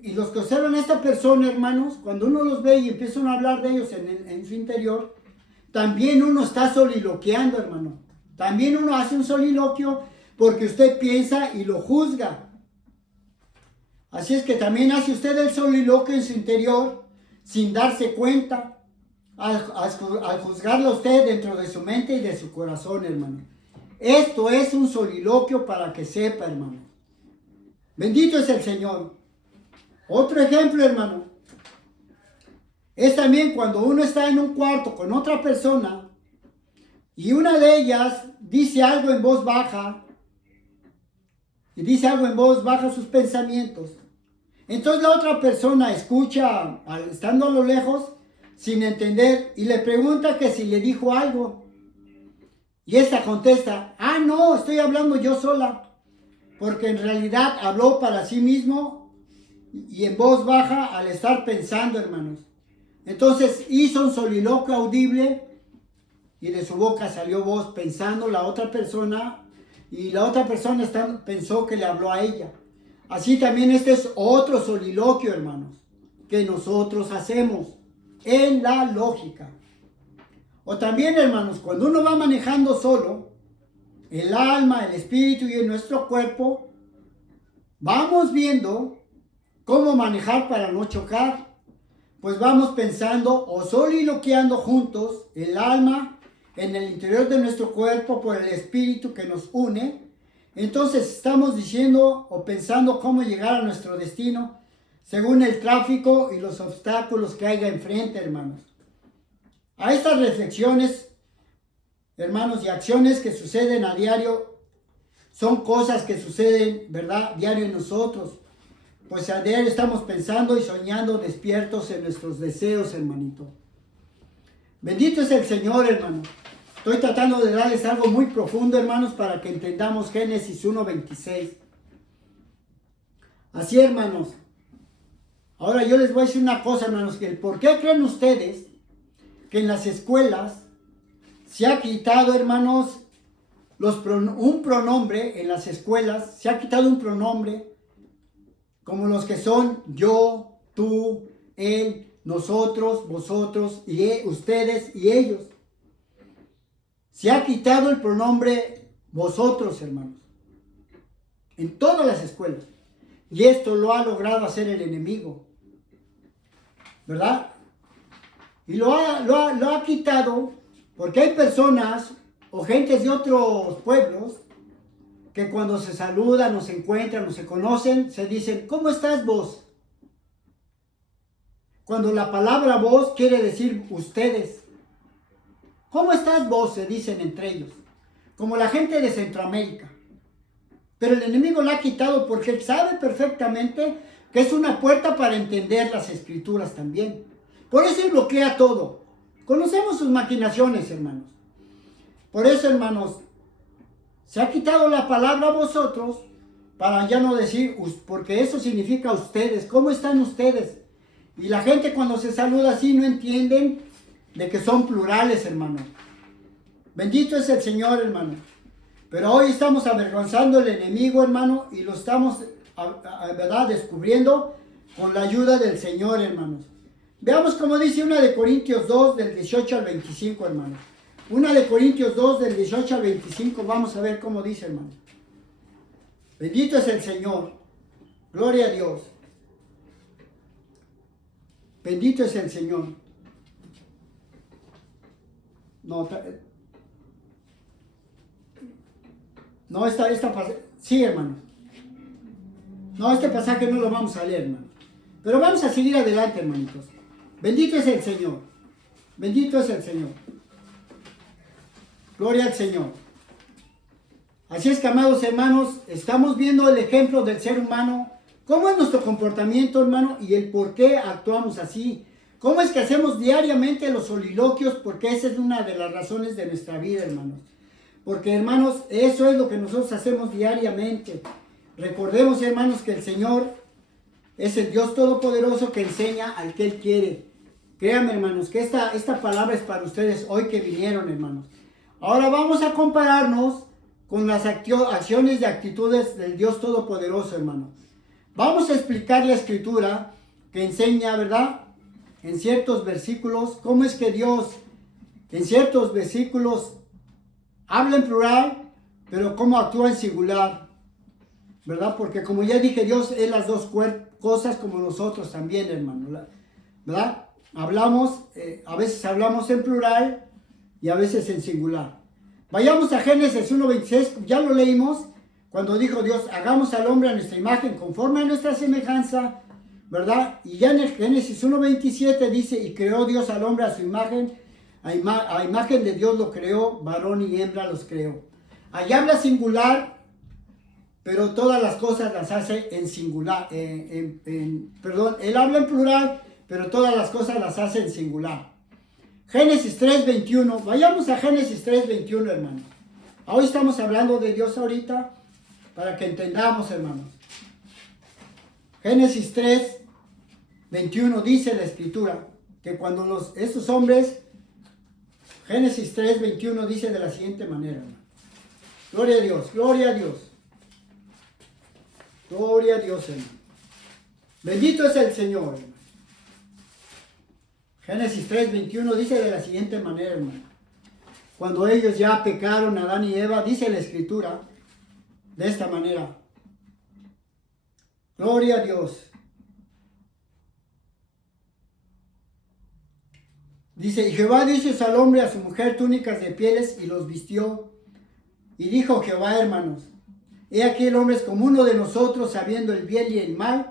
y los que observan a esta persona, hermanos, cuando uno los ve y empiezan a hablar de ellos en su interior, también uno está soliloqueando, hermano. También uno hace un soliloquio porque usted piensa y lo juzga. Así es que también hace usted el soliloquio en su interior sin darse cuenta al juzgarlo a usted dentro de su mente y de su corazón, hermano. Esto es un soliloquio para que sepa, hermano. Bendito es el Señor. Otro ejemplo, hermano, es también cuando uno está en un cuarto con otra persona y una de ellas dice algo en voz baja sus pensamientos. Entonces la otra persona escucha, estando a lo lejos, sin entender y le pregunta que si le dijo algo. Y esta contesta, no, estoy hablando yo sola, porque en realidad habló para sí mismo y en voz baja al estar pensando, hermanos. Entonces hizo un soliloquio audible y de su boca salió voz pensando la otra persona, y la otra persona pensó que le habló a ella. Así también este es otro soliloquio, hermanos, que nosotros hacemos en la lógica. O también, hermanos, cuando uno va manejando solo, el alma, el espíritu y nuestro cuerpo, vamos viendo cómo manejar para no chocar. Pues vamos pensando o soliloqueando juntos el alma en el interior de nuestro cuerpo por el espíritu que nos une. Entonces estamos diciendo o pensando cómo llegar a nuestro destino según el tráfico y los obstáculos que haya enfrente, hermanos. A estas reflexiones, hermanos, y acciones que suceden a diario, son cosas que suceden, ¿verdad?, diario en nosotros. Pues a diario estamos pensando y soñando despiertos en nuestros deseos, hermanito. Bendito es el Señor, hermano. Estoy tratando de darles algo muy profundo, hermanos, para que entendamos Génesis 1:26. Así, hermanos. Ahora yo les voy a decir una cosa, hermanos, que ¿por qué creen ustedes que en las escuelas se ha quitado, hermanos, un pronombre en las escuelas? Se ha quitado un pronombre como los que son yo, tú, él, nosotros, vosotros, y ustedes y ellos. Se ha quitado el pronombre vosotros, hermanos, en todas las escuelas. Y esto lo ha logrado hacer el enemigo, ¿verdad? Y lo ha quitado porque hay personas o gentes de otros pueblos que cuando se saludan, o se encuentran, o se conocen, se dicen, ¿cómo estás vos? Cuando la palabra vos quiere decir ustedes. ¿Cómo estás vos? Se dicen entre ellos. Como la gente de Centroamérica. Pero el enemigo la ha quitado porque él sabe perfectamente que es una puerta para entender las escrituras también. Por eso él bloquea todo. Conocemos sus maquinaciones, hermanos. Por eso, hermanos, se ha quitado la palabra vosotros para ya no decir, porque eso significa ustedes. ¿Cómo están ustedes? Y la gente cuando se saluda así no entienden de que son plurales, hermano. Bendito es el Señor, hermano. Pero hoy estamos avergonzando al enemigo, hermano, y lo estamos, ¿verdad?, descubriendo con la ayuda del Señor, hermanos. Veamos cómo dice 1 de Corintios 2, del 18 al 25, hermano. 1 de Corintios 2, del 18 al 25, vamos a ver cómo dice, hermano. Bendito es el Señor. Gloria a Dios. Bendito es el Señor. No, esta pasaje, sí, hermano. No, este pasaje no lo vamos a leer, hermano. Pero vamos a seguir adelante, hermanitos. Bendito es el Señor. Bendito es el Señor. Gloria al Señor. Así es que, amados hermanos, estamos viendo el ejemplo del ser humano. ¿Cómo es nuestro comportamiento, hermano? Y el por qué actuamos así. ¿Cómo es que hacemos diariamente los soliloquios? Porque esa es una de las razones de nuestra vida, hermanos. Porque, hermanos, eso es lo que nosotros hacemos diariamente. Recordemos, hermanos, que el Señor es el Dios Todopoderoso que enseña al que Él quiere. Créanme, hermanos, que esta palabra es para ustedes hoy que vinieron, hermanos. Ahora vamos a compararnos con las acciones y actitudes del Dios Todopoderoso, hermano. Vamos a explicar la Escritura que enseña, ¿verdad?, en ciertos versículos, cómo es que Dios en ciertos versículos habla en plural, pero cómo actúa en singular, ¿verdad? Porque como ya dije, Dios es las dos cosas como nosotros también, hermano, ¿verdad? A veces hablamos en plural y a veces en singular. Vayamos a Génesis 1:26, ya lo leímos, cuando dijo Dios, hagamos al hombre a nuestra imagen, conforme a nuestra semejanza, ¿verdad? Y ya en el Génesis 1:27 dice, y creó Dios al hombre a su imagen, a imagen de Dios lo creó, varón y hembra los creó. Allá habla singular, pero todas las cosas las hace en singular, él habla en plural, pero todas las cosas las hace en singular. Génesis 3:21. Vayamos a Génesis 3:21, hermanos. Hoy estamos hablando de Dios ahorita para que entendamos, hermanos. Génesis 3:21 dice la escritura que cuando estos hombres, Génesis 3:21 dice de la siguiente manera, hermano. Gloria a Dios, gloria a Dios. Gloria a Dios, hermano. Bendito es el Señor, hermano. Génesis 3:21 dice de la siguiente manera, hermano. Cuando ellos ya pecaron, Adán y Eva, dice la escritura de esta manera. Gloria a Dios. Dice, y Jehová dio al hombre y a su mujer túnicas de pieles y los vistió. Y dijo Jehová, hermanos, he aquí el hombre es como uno de nosotros, sabiendo el bien y el mal.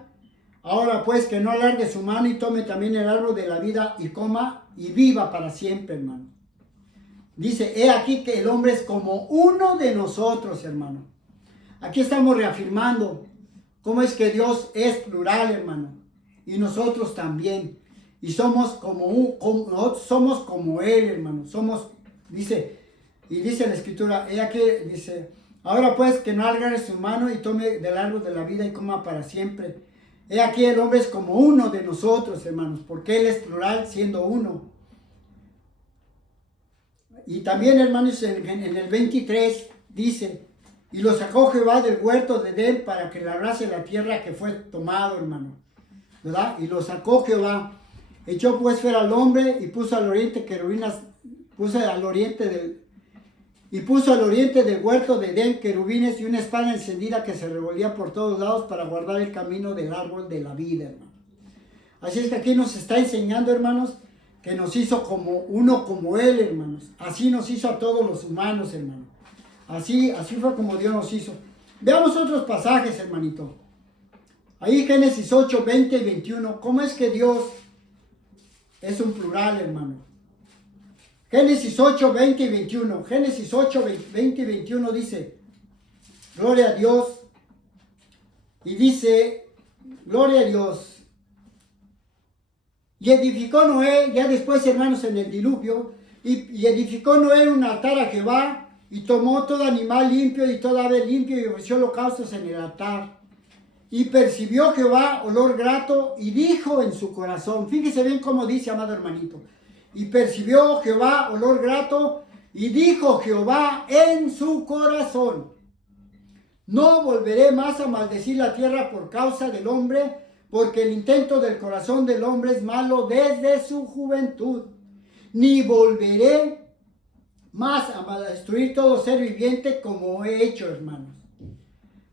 Ahora pues que no alargue su mano y tome también el árbol de la vida y coma y viva para siempre, hermano. Dice, he aquí que el hombre es como uno de nosotros, hermano. Aquí estamos reafirmando cómo es que Dios es plural, hermano. Y nosotros también. Y somos somos como Él, hermano. Dice la escritura, he aquí, dice, ahora pues que no alargue su mano y tome del árbol de la vida y coma para siempre. He aquí el hombre es como uno de nosotros, hermanos, porque Él es plural siendo uno. Y también, hermanos, en el 23 dice, y lo sacó Jehová del huerto de Edén para que labrase la tierra que fue tomado, hermano. ¿Verdad? Y lo sacó Jehová. Echó pues fuera al hombre y puso al oriente querubinas, puso al oriente del huerto de Edén querubines y una espada encendida que se revolvía por todos lados para guardar el camino del árbol de la vida, hermano. Así es que aquí nos está enseñando, hermanos, que nos hizo como uno como Él, hermanos. Así nos hizo a todos los humanos, hermano. Así fue como Dios nos hizo. Veamos otros pasajes, hermanito. Ahí Génesis 8, 20 y 21. ¿Cómo es que Dios es un plural, hermano? Génesis 8, 20 y 21. Génesis 8, 20 y 21 dice, gloria a Dios. Y dice, gloria a Dios. Y edificó Noé, ya después, hermanos, en el diluvio, y edificó Noé un altar a Jehová, y tomó todo animal limpio y toda ave limpio, y ofreció holocaustos en el altar. Y percibió Jehová olor grato, y dijo en su corazón, fíjese bien cómo dice, amado hermanito, y percibió Jehová olor grato, y dijo Jehová en su corazón, no volveré más a maldecir la tierra por causa del hombre, porque el intento del corazón del hombre es malo desde su juventud. Ni volveré más a destruir todo ser viviente como he hecho, hermanos.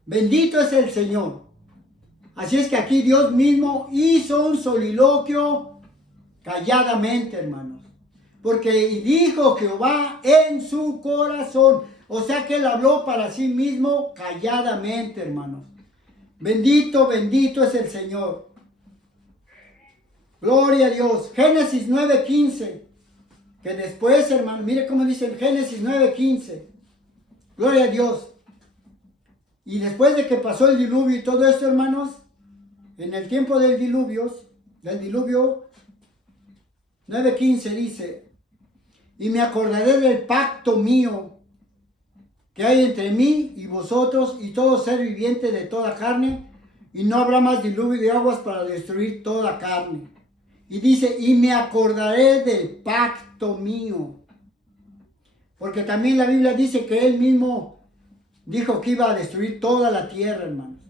Bendito es el Señor. Así es que aquí Dios mismo hizo un soliloquio calladamente, hermanos. Porque dijo Jehová en su corazón. O sea que Él habló para sí mismo calladamente, hermanos. Bendito, bendito es el Señor. Gloria a Dios. Génesis 9:15. Que después, hermano, mire cómo dice el Génesis 9:15. Gloria a Dios. Y después de que pasó el diluvio y todo esto, hermanos, en el tiempo del diluvio 9:15 dice, y me acordaré del pacto mío que hay entre mí y vosotros y todo ser viviente de toda carne, y no habrá más diluvio de aguas para destruir toda carne. Y dice, y me acordaré del pacto mío. Porque también la Biblia dice que Él mismo dijo que iba a destruir toda la tierra, hermanos.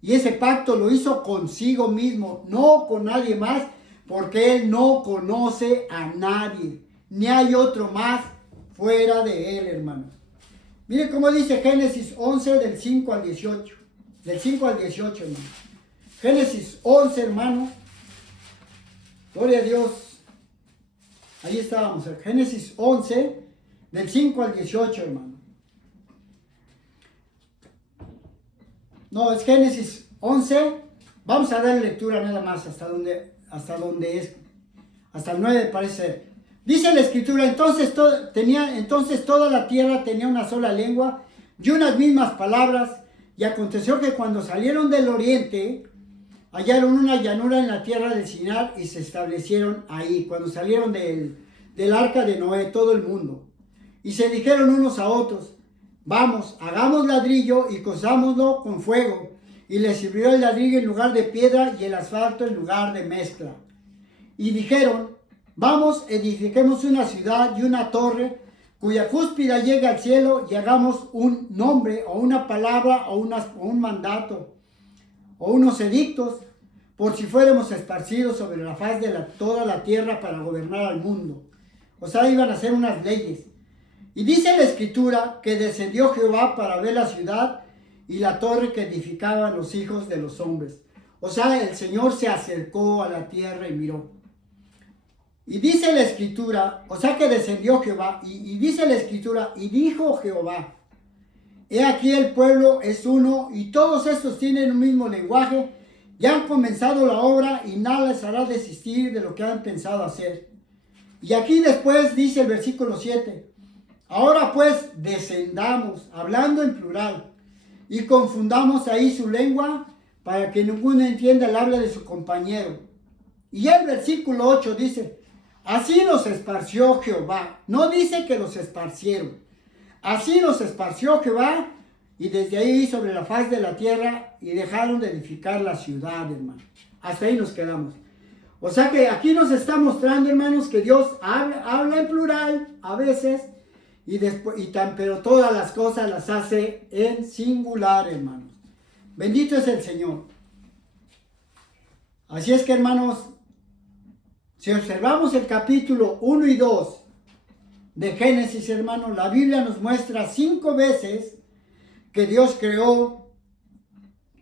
Y ese pacto lo hizo consigo mismo, no con nadie más, porque Él no conoce a nadie, ni hay otro más fuera de Él, hermanos. Mire cómo dice Génesis 11 del 5 al 18. Del 5 al 18, hermano. Génesis 11, hermano. Gloria a Dios. Ahí estábamos. Génesis 11 del 5 al 18, hermano. No, es Génesis 11. Vamos a dar lectura nada más hasta donde es. Hasta el 9 parece ser. Dice la escritura, entonces toda la tierra tenía una sola lengua y unas mismas palabras, y aconteció que cuando salieron del oriente, hallaron una llanura en la tierra del Sinar y se establecieron ahí. Cuando salieron del arca de Noé, todo el mundo. Y se dijeron unos a otros, vamos, hagamos ladrillo y cozámoslo con fuego. Y les sirvió el ladrillo en lugar de piedra y el asfalto en lugar de mezcla. Y dijeron, vamos, edifiquemos una ciudad y una torre cuya cúspide llegue al cielo y hagamos un nombre o una palabra o un mandato o unos edictos por si fuéramos esparcidos sobre la faz de toda la tierra para gobernar al mundo. O sea, iban a hacer unas leyes. Y dice la Escritura que descendió Jehová para ver la ciudad y la torre que edificaban los hijos de los hombres. O sea, el Señor se acercó a la tierra y miró. Y dice la Escritura, o sea que descendió Jehová, y dice la Escritura, y dijo Jehová, he aquí el pueblo es uno, y todos estos tienen un mismo lenguaje, ya han comenzado la obra, y nada les hará desistir de lo que han pensado hacer. Y aquí después dice el versículo 7, ahora pues descendamos, hablando en plural, y confundamos ahí su lengua, para que ninguno entienda el habla de su compañero. Y el versículo 8 dice, así los esparció Jehová. No dice que los esparcieron. Así los esparció Jehová y desde ahí sobre la faz de la tierra y dejaron de edificar la ciudad, hermano. Hasta ahí nos quedamos. O sea que aquí nos está mostrando, hermanos, que Dios habla en plural a veces, pero todas las cosas las hace en singular, hermanos. Bendito es el Señor. Así es que, hermanos, si observamos el capítulo 1 y 2 de Génesis, hermanos, la Biblia nos muestra 5 veces que Dios creó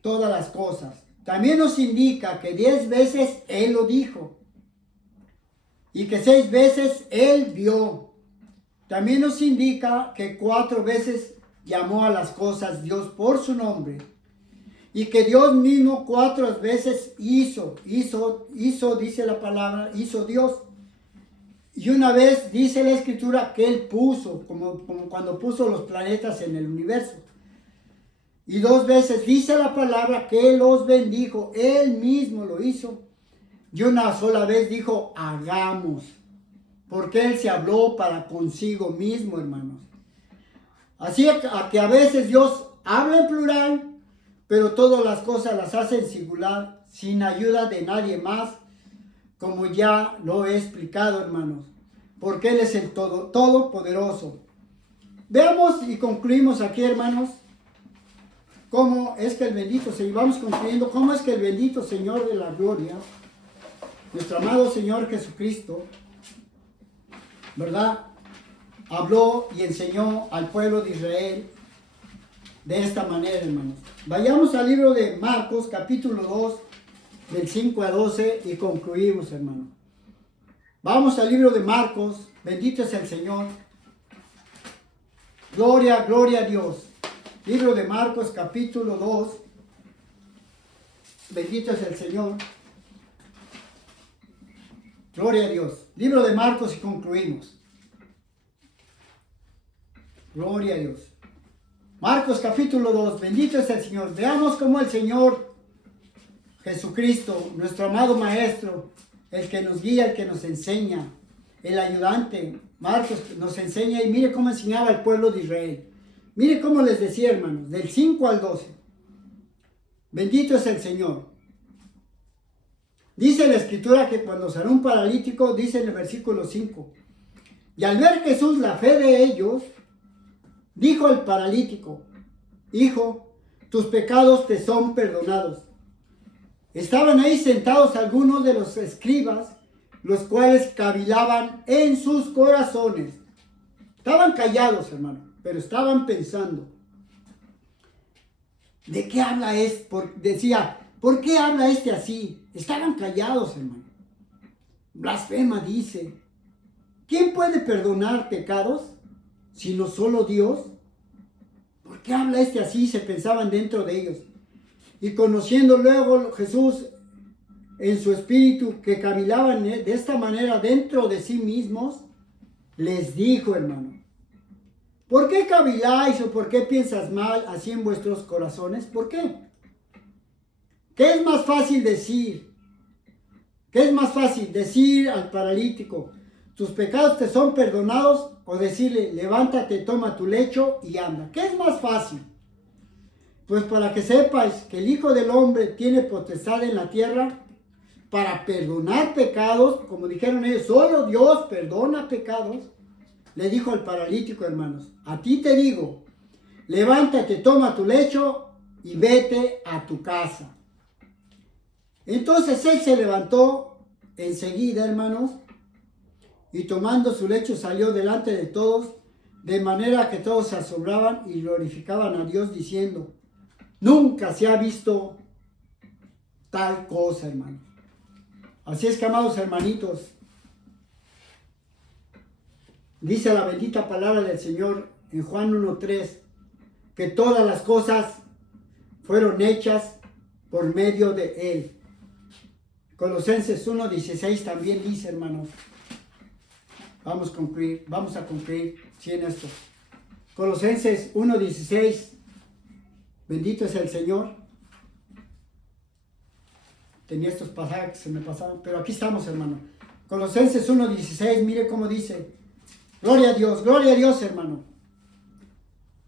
todas las cosas. También nos indica que 10 veces Él lo dijo y que 6 veces Él vio. También nos indica que 4 veces llamó a las cosas Dios por su nombre. Y que Dios mismo 4 veces hizo, dice la palabra, hizo Dios. Y una vez dice la Escritura que Él puso, como cuando puso los planetas en el universo. Y 2 veces dice la palabra que Él los bendijo, Él mismo lo hizo. Y una sola vez dijo, hagamos. Porque Él se habló para consigo mismo, hermanos. Así que a veces Dios habla en plural, pero todas las cosas las hace en singular, sin ayuda de nadie más, como ya lo he explicado, hermanos, porque Él es el todopoderoso. Veamos y concluimos aquí, hermanos, cómo es que el bendito Señor, vamos concluyendo, cómo es que el bendito Señor de la gloria, nuestro amado Señor Jesucristo, ¿verdad?, habló y enseñó al pueblo de Israel de esta manera, hermanos. Vayamos al libro de Marcos, capítulo 2, del 5 a 12 y concluimos, hermanos. Vamos al libro de Marcos, bendito es el Señor. Gloria, gloria a Dios. Libro de Marcos, capítulo 2, bendito es el Señor. Gloria a Dios. Libro de Marcos y concluimos. Gloria a Dios. Marcos capítulo 2, bendito es el Señor. Veamos cómo el Señor Jesucristo, nuestro amado Maestro, el que nos guía, el que nos enseña, el ayudante, Marcos nos enseña y mire cómo enseñaba al pueblo de Israel. Mire cómo les decía, hermanos, del 5 al 12. Bendito es el Señor. Dice la Escritura que cuando sanó un paralítico, dice en el versículo 5, y al ver Jesús la fe de ellos, dijo al paralítico, hijo, tus pecados te son perdonados. Estaban ahí sentados algunos de los escribas, los cuales cavilaban en sus corazones. Estaban callados, hermano, pero estaban pensando. ¿De qué habla este? Decía, ¿por qué habla este así? Estaban callados, hermano. Blasfema, dice. ¿Quién puede perdonar pecados sino solo Dios? ¿Por qué habla este así? Se pensaban dentro de ellos. Y conociendo luego Jesús en su espíritu que cavilaban de esta manera dentro de sí mismos, les dijo, hermano, ¿por qué caviláis o por qué piensas mal así en vuestros corazones? ¿Por qué? ¿Qué es más fácil decir? ¿Qué es más fácil decir al paralítico, tus pecados te son perdonados, o decirle, levántate, toma tu lecho y anda. ¿Qué es más fácil? Pues para que sepáis que el Hijo del Hombre tiene potestad en la tierra para perdonar pecados, como dijeron ellos, solo Dios perdona pecados. Le dijo al paralítico, hermanos, a ti te digo, levántate, toma tu lecho y vete a tu casa. Entonces él se levantó enseguida, hermanos, y tomando su lecho salió delante de todos, de manera que todos se asombraban y glorificaban a Dios diciendo, nunca se ha visto tal cosa, hermano. Así es que, amados hermanitos, dice la bendita palabra del Señor en Juan 1:3, que todas las cosas fueron hechas por medio de Él. Colosenses 1:16 también dice, hermanos, vamos a concluir sí, en esto. Colosenses 1:16, bendito es el Señor. Tenía estos pasajes que se me pasaron, pero aquí estamos, hermano. Colosenses 1:16, mire cómo dice. Gloria a Dios, hermano.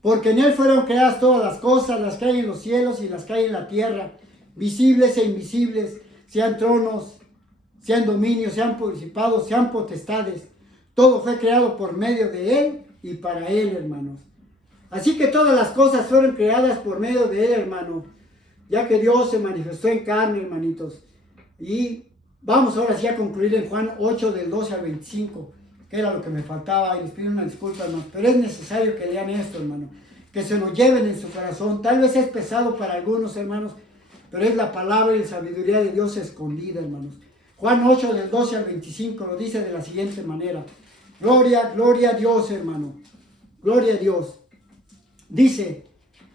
Porque en Él fueron creadas todas las cosas, las que hay en los cielos y las que hay en la tierra, visibles e invisibles, sean tronos, sean dominios, sean principados, sean potestades. Todo fue creado por medio de Él y para Él, hermanos. Así que todas las cosas fueron creadas por medio de Él, hermano. Ya que Dios se manifestó en carne, hermanitos. Y vamos ahora sí a concluir en Juan 8, del 12 al 25, que era lo que me faltaba, y les pido una disculpa, hermano. Pero es necesario que lean esto, hermano. Que se lo lleven en su corazón. Tal vez es pesado para algunos, hermanos, pero es la palabra y la sabiduría de Dios escondida, hermanos. Juan 8, del 12 al 25, lo dice de la siguiente manera. Gloria a Dios, hermano. Gloria a Dios. Dice,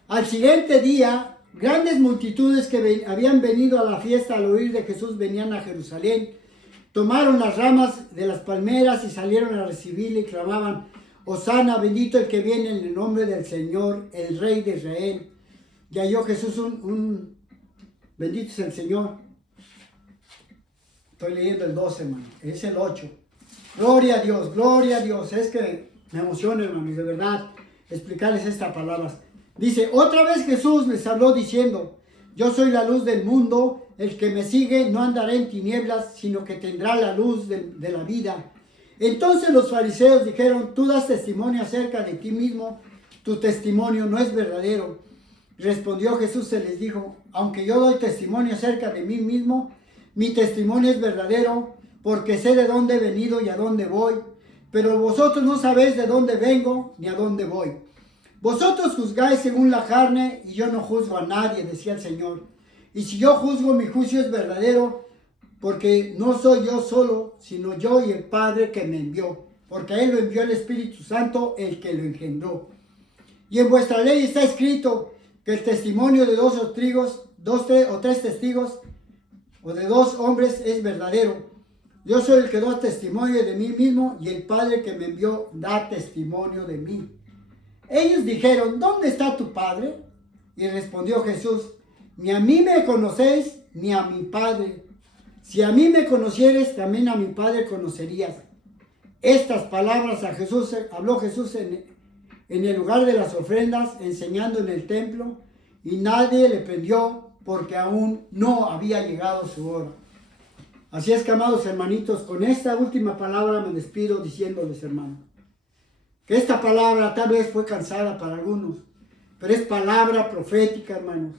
al siguiente día, grandes multitudes que habían venido a la fiesta al oír de Jesús venían a Jerusalén. Tomaron las ramas de las palmeras y salieron a recibirle y clamaban, Hosana, bendito el que viene en el nombre del Señor, el Rey de Israel. Y halló Jesús bendito es el Señor. Estoy leyendo el 12, hermano. Es el 8. Gloria a Dios. Es que me emociona, hermano, de verdad, explicarles estas palabras. Dice, otra vez Jesús les habló diciendo, yo soy la luz del mundo, el que me sigue no andará en tinieblas, sino que tendrá la luz de la vida. Entonces los fariseos dijeron, tú das testimonio acerca de ti mismo, tu testimonio no es verdadero. Respondió Jesús y les dijo, aunque yo doy testimonio acerca de mí mismo, mi testimonio es verdadero, porque sé de dónde he venido y a dónde voy, pero vosotros no sabéis de dónde vengo ni a dónde voy. Vosotros juzgáis según la carne y yo no juzgo a nadie, decía el Señor. Y si yo juzgo, mi juicio es verdadero, porque no soy yo solo, sino yo y el Padre que me envió, porque a Él lo envió el Espíritu Santo, el que lo engendró. Y en vuestra ley está escrito que el testimonio de dos o tres testigos, o de dos hombres, es verdadero. Yo soy el que da testimonio de mí mismo, y el Padre que me envió da testimonio de mí. Ellos dijeron, ¿dónde está tu Padre? Y respondió Jesús, ni a mí me conocéis, ni a mi Padre. Si a mí me conocieres, también a mi Padre conocerías. Estas palabras habló Jesús en el lugar de las ofrendas, enseñando en el templo, y nadie le prendió, porque aún no había llegado su hora. Así es que, amados hermanitos, con esta última palabra me despido diciéndoles, hermanos, que esta palabra tal vez fue cansada para algunos, pero es palabra profética, hermanos,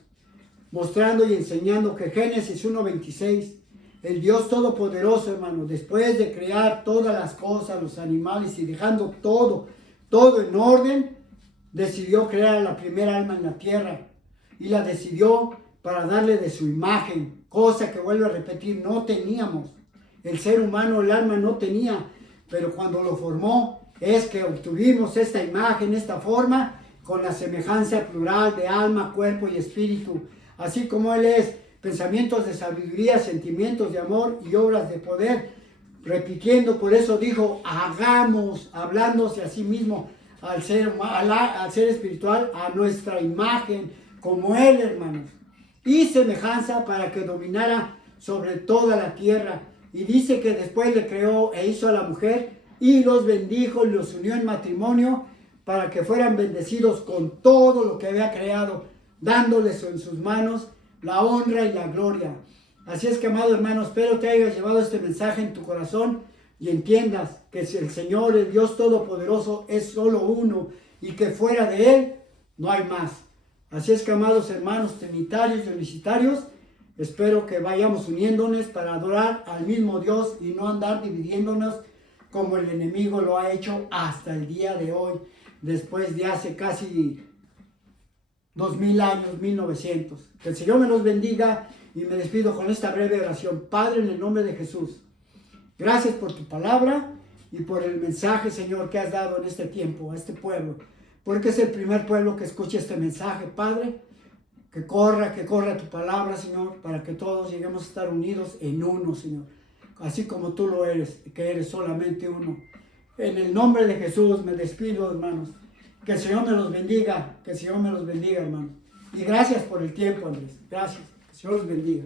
mostrando y enseñando que Génesis 1:26, el Dios Todopoderoso, hermanos, después de crear todas las cosas, los animales y dejando todo en orden, decidió crear la primera alma en la tierra y la decidió para darle de su imagen, cosa que vuelvo a repetir, no teníamos. El ser humano, el alma no tenía, pero cuando lo formó, es que obtuvimos esta imagen, esta forma, con la semejanza plural de alma, cuerpo y espíritu, así como Él es, pensamientos de sabiduría, sentimientos de amor y obras de poder, repitiendo, por eso dijo, hagamos, hablándose a sí mismo, al ser espiritual, a nuestra imagen, como Él, hermanos, y semejanza para que dominara sobre toda la tierra. Y dice que después le creó e hizo a la mujer y los bendijo y los unió en matrimonio para que fueran bendecidos con todo lo que había creado, dándoles en sus manos la honra y la gloria. Así es que, amado hermano, espero te hayas llevado este mensaje en tu corazón y entiendas que si el Señor, el Dios Todopoderoso, es solo uno y que fuera de Él no hay más. Así es que, amados hermanos trinitarios y unicitarios, espero que vayamos uniéndonos para adorar al mismo Dios y no andar dividiéndonos como el enemigo lo ha hecho hasta el día de hoy, después de hace casi 2000 años, 1900. Que el Señor me los bendiga y me despido con esta breve oración. Padre, en el nombre de Jesús, gracias por tu palabra y por el mensaje, Señor, que has dado en este tiempo a este pueblo, porque es el primer pueblo que escucha este mensaje, Padre. Que corra tu palabra, Señor, para que todos lleguemos a estar unidos en uno, Señor, así como tú lo eres, que eres solamente uno. En el nombre de Jesús me despido, hermanos. Que el Señor me los bendiga, que el Señor me los bendiga, hermanos. Y gracias por el tiempo, Andrés. Gracias. Que el Señor los bendiga.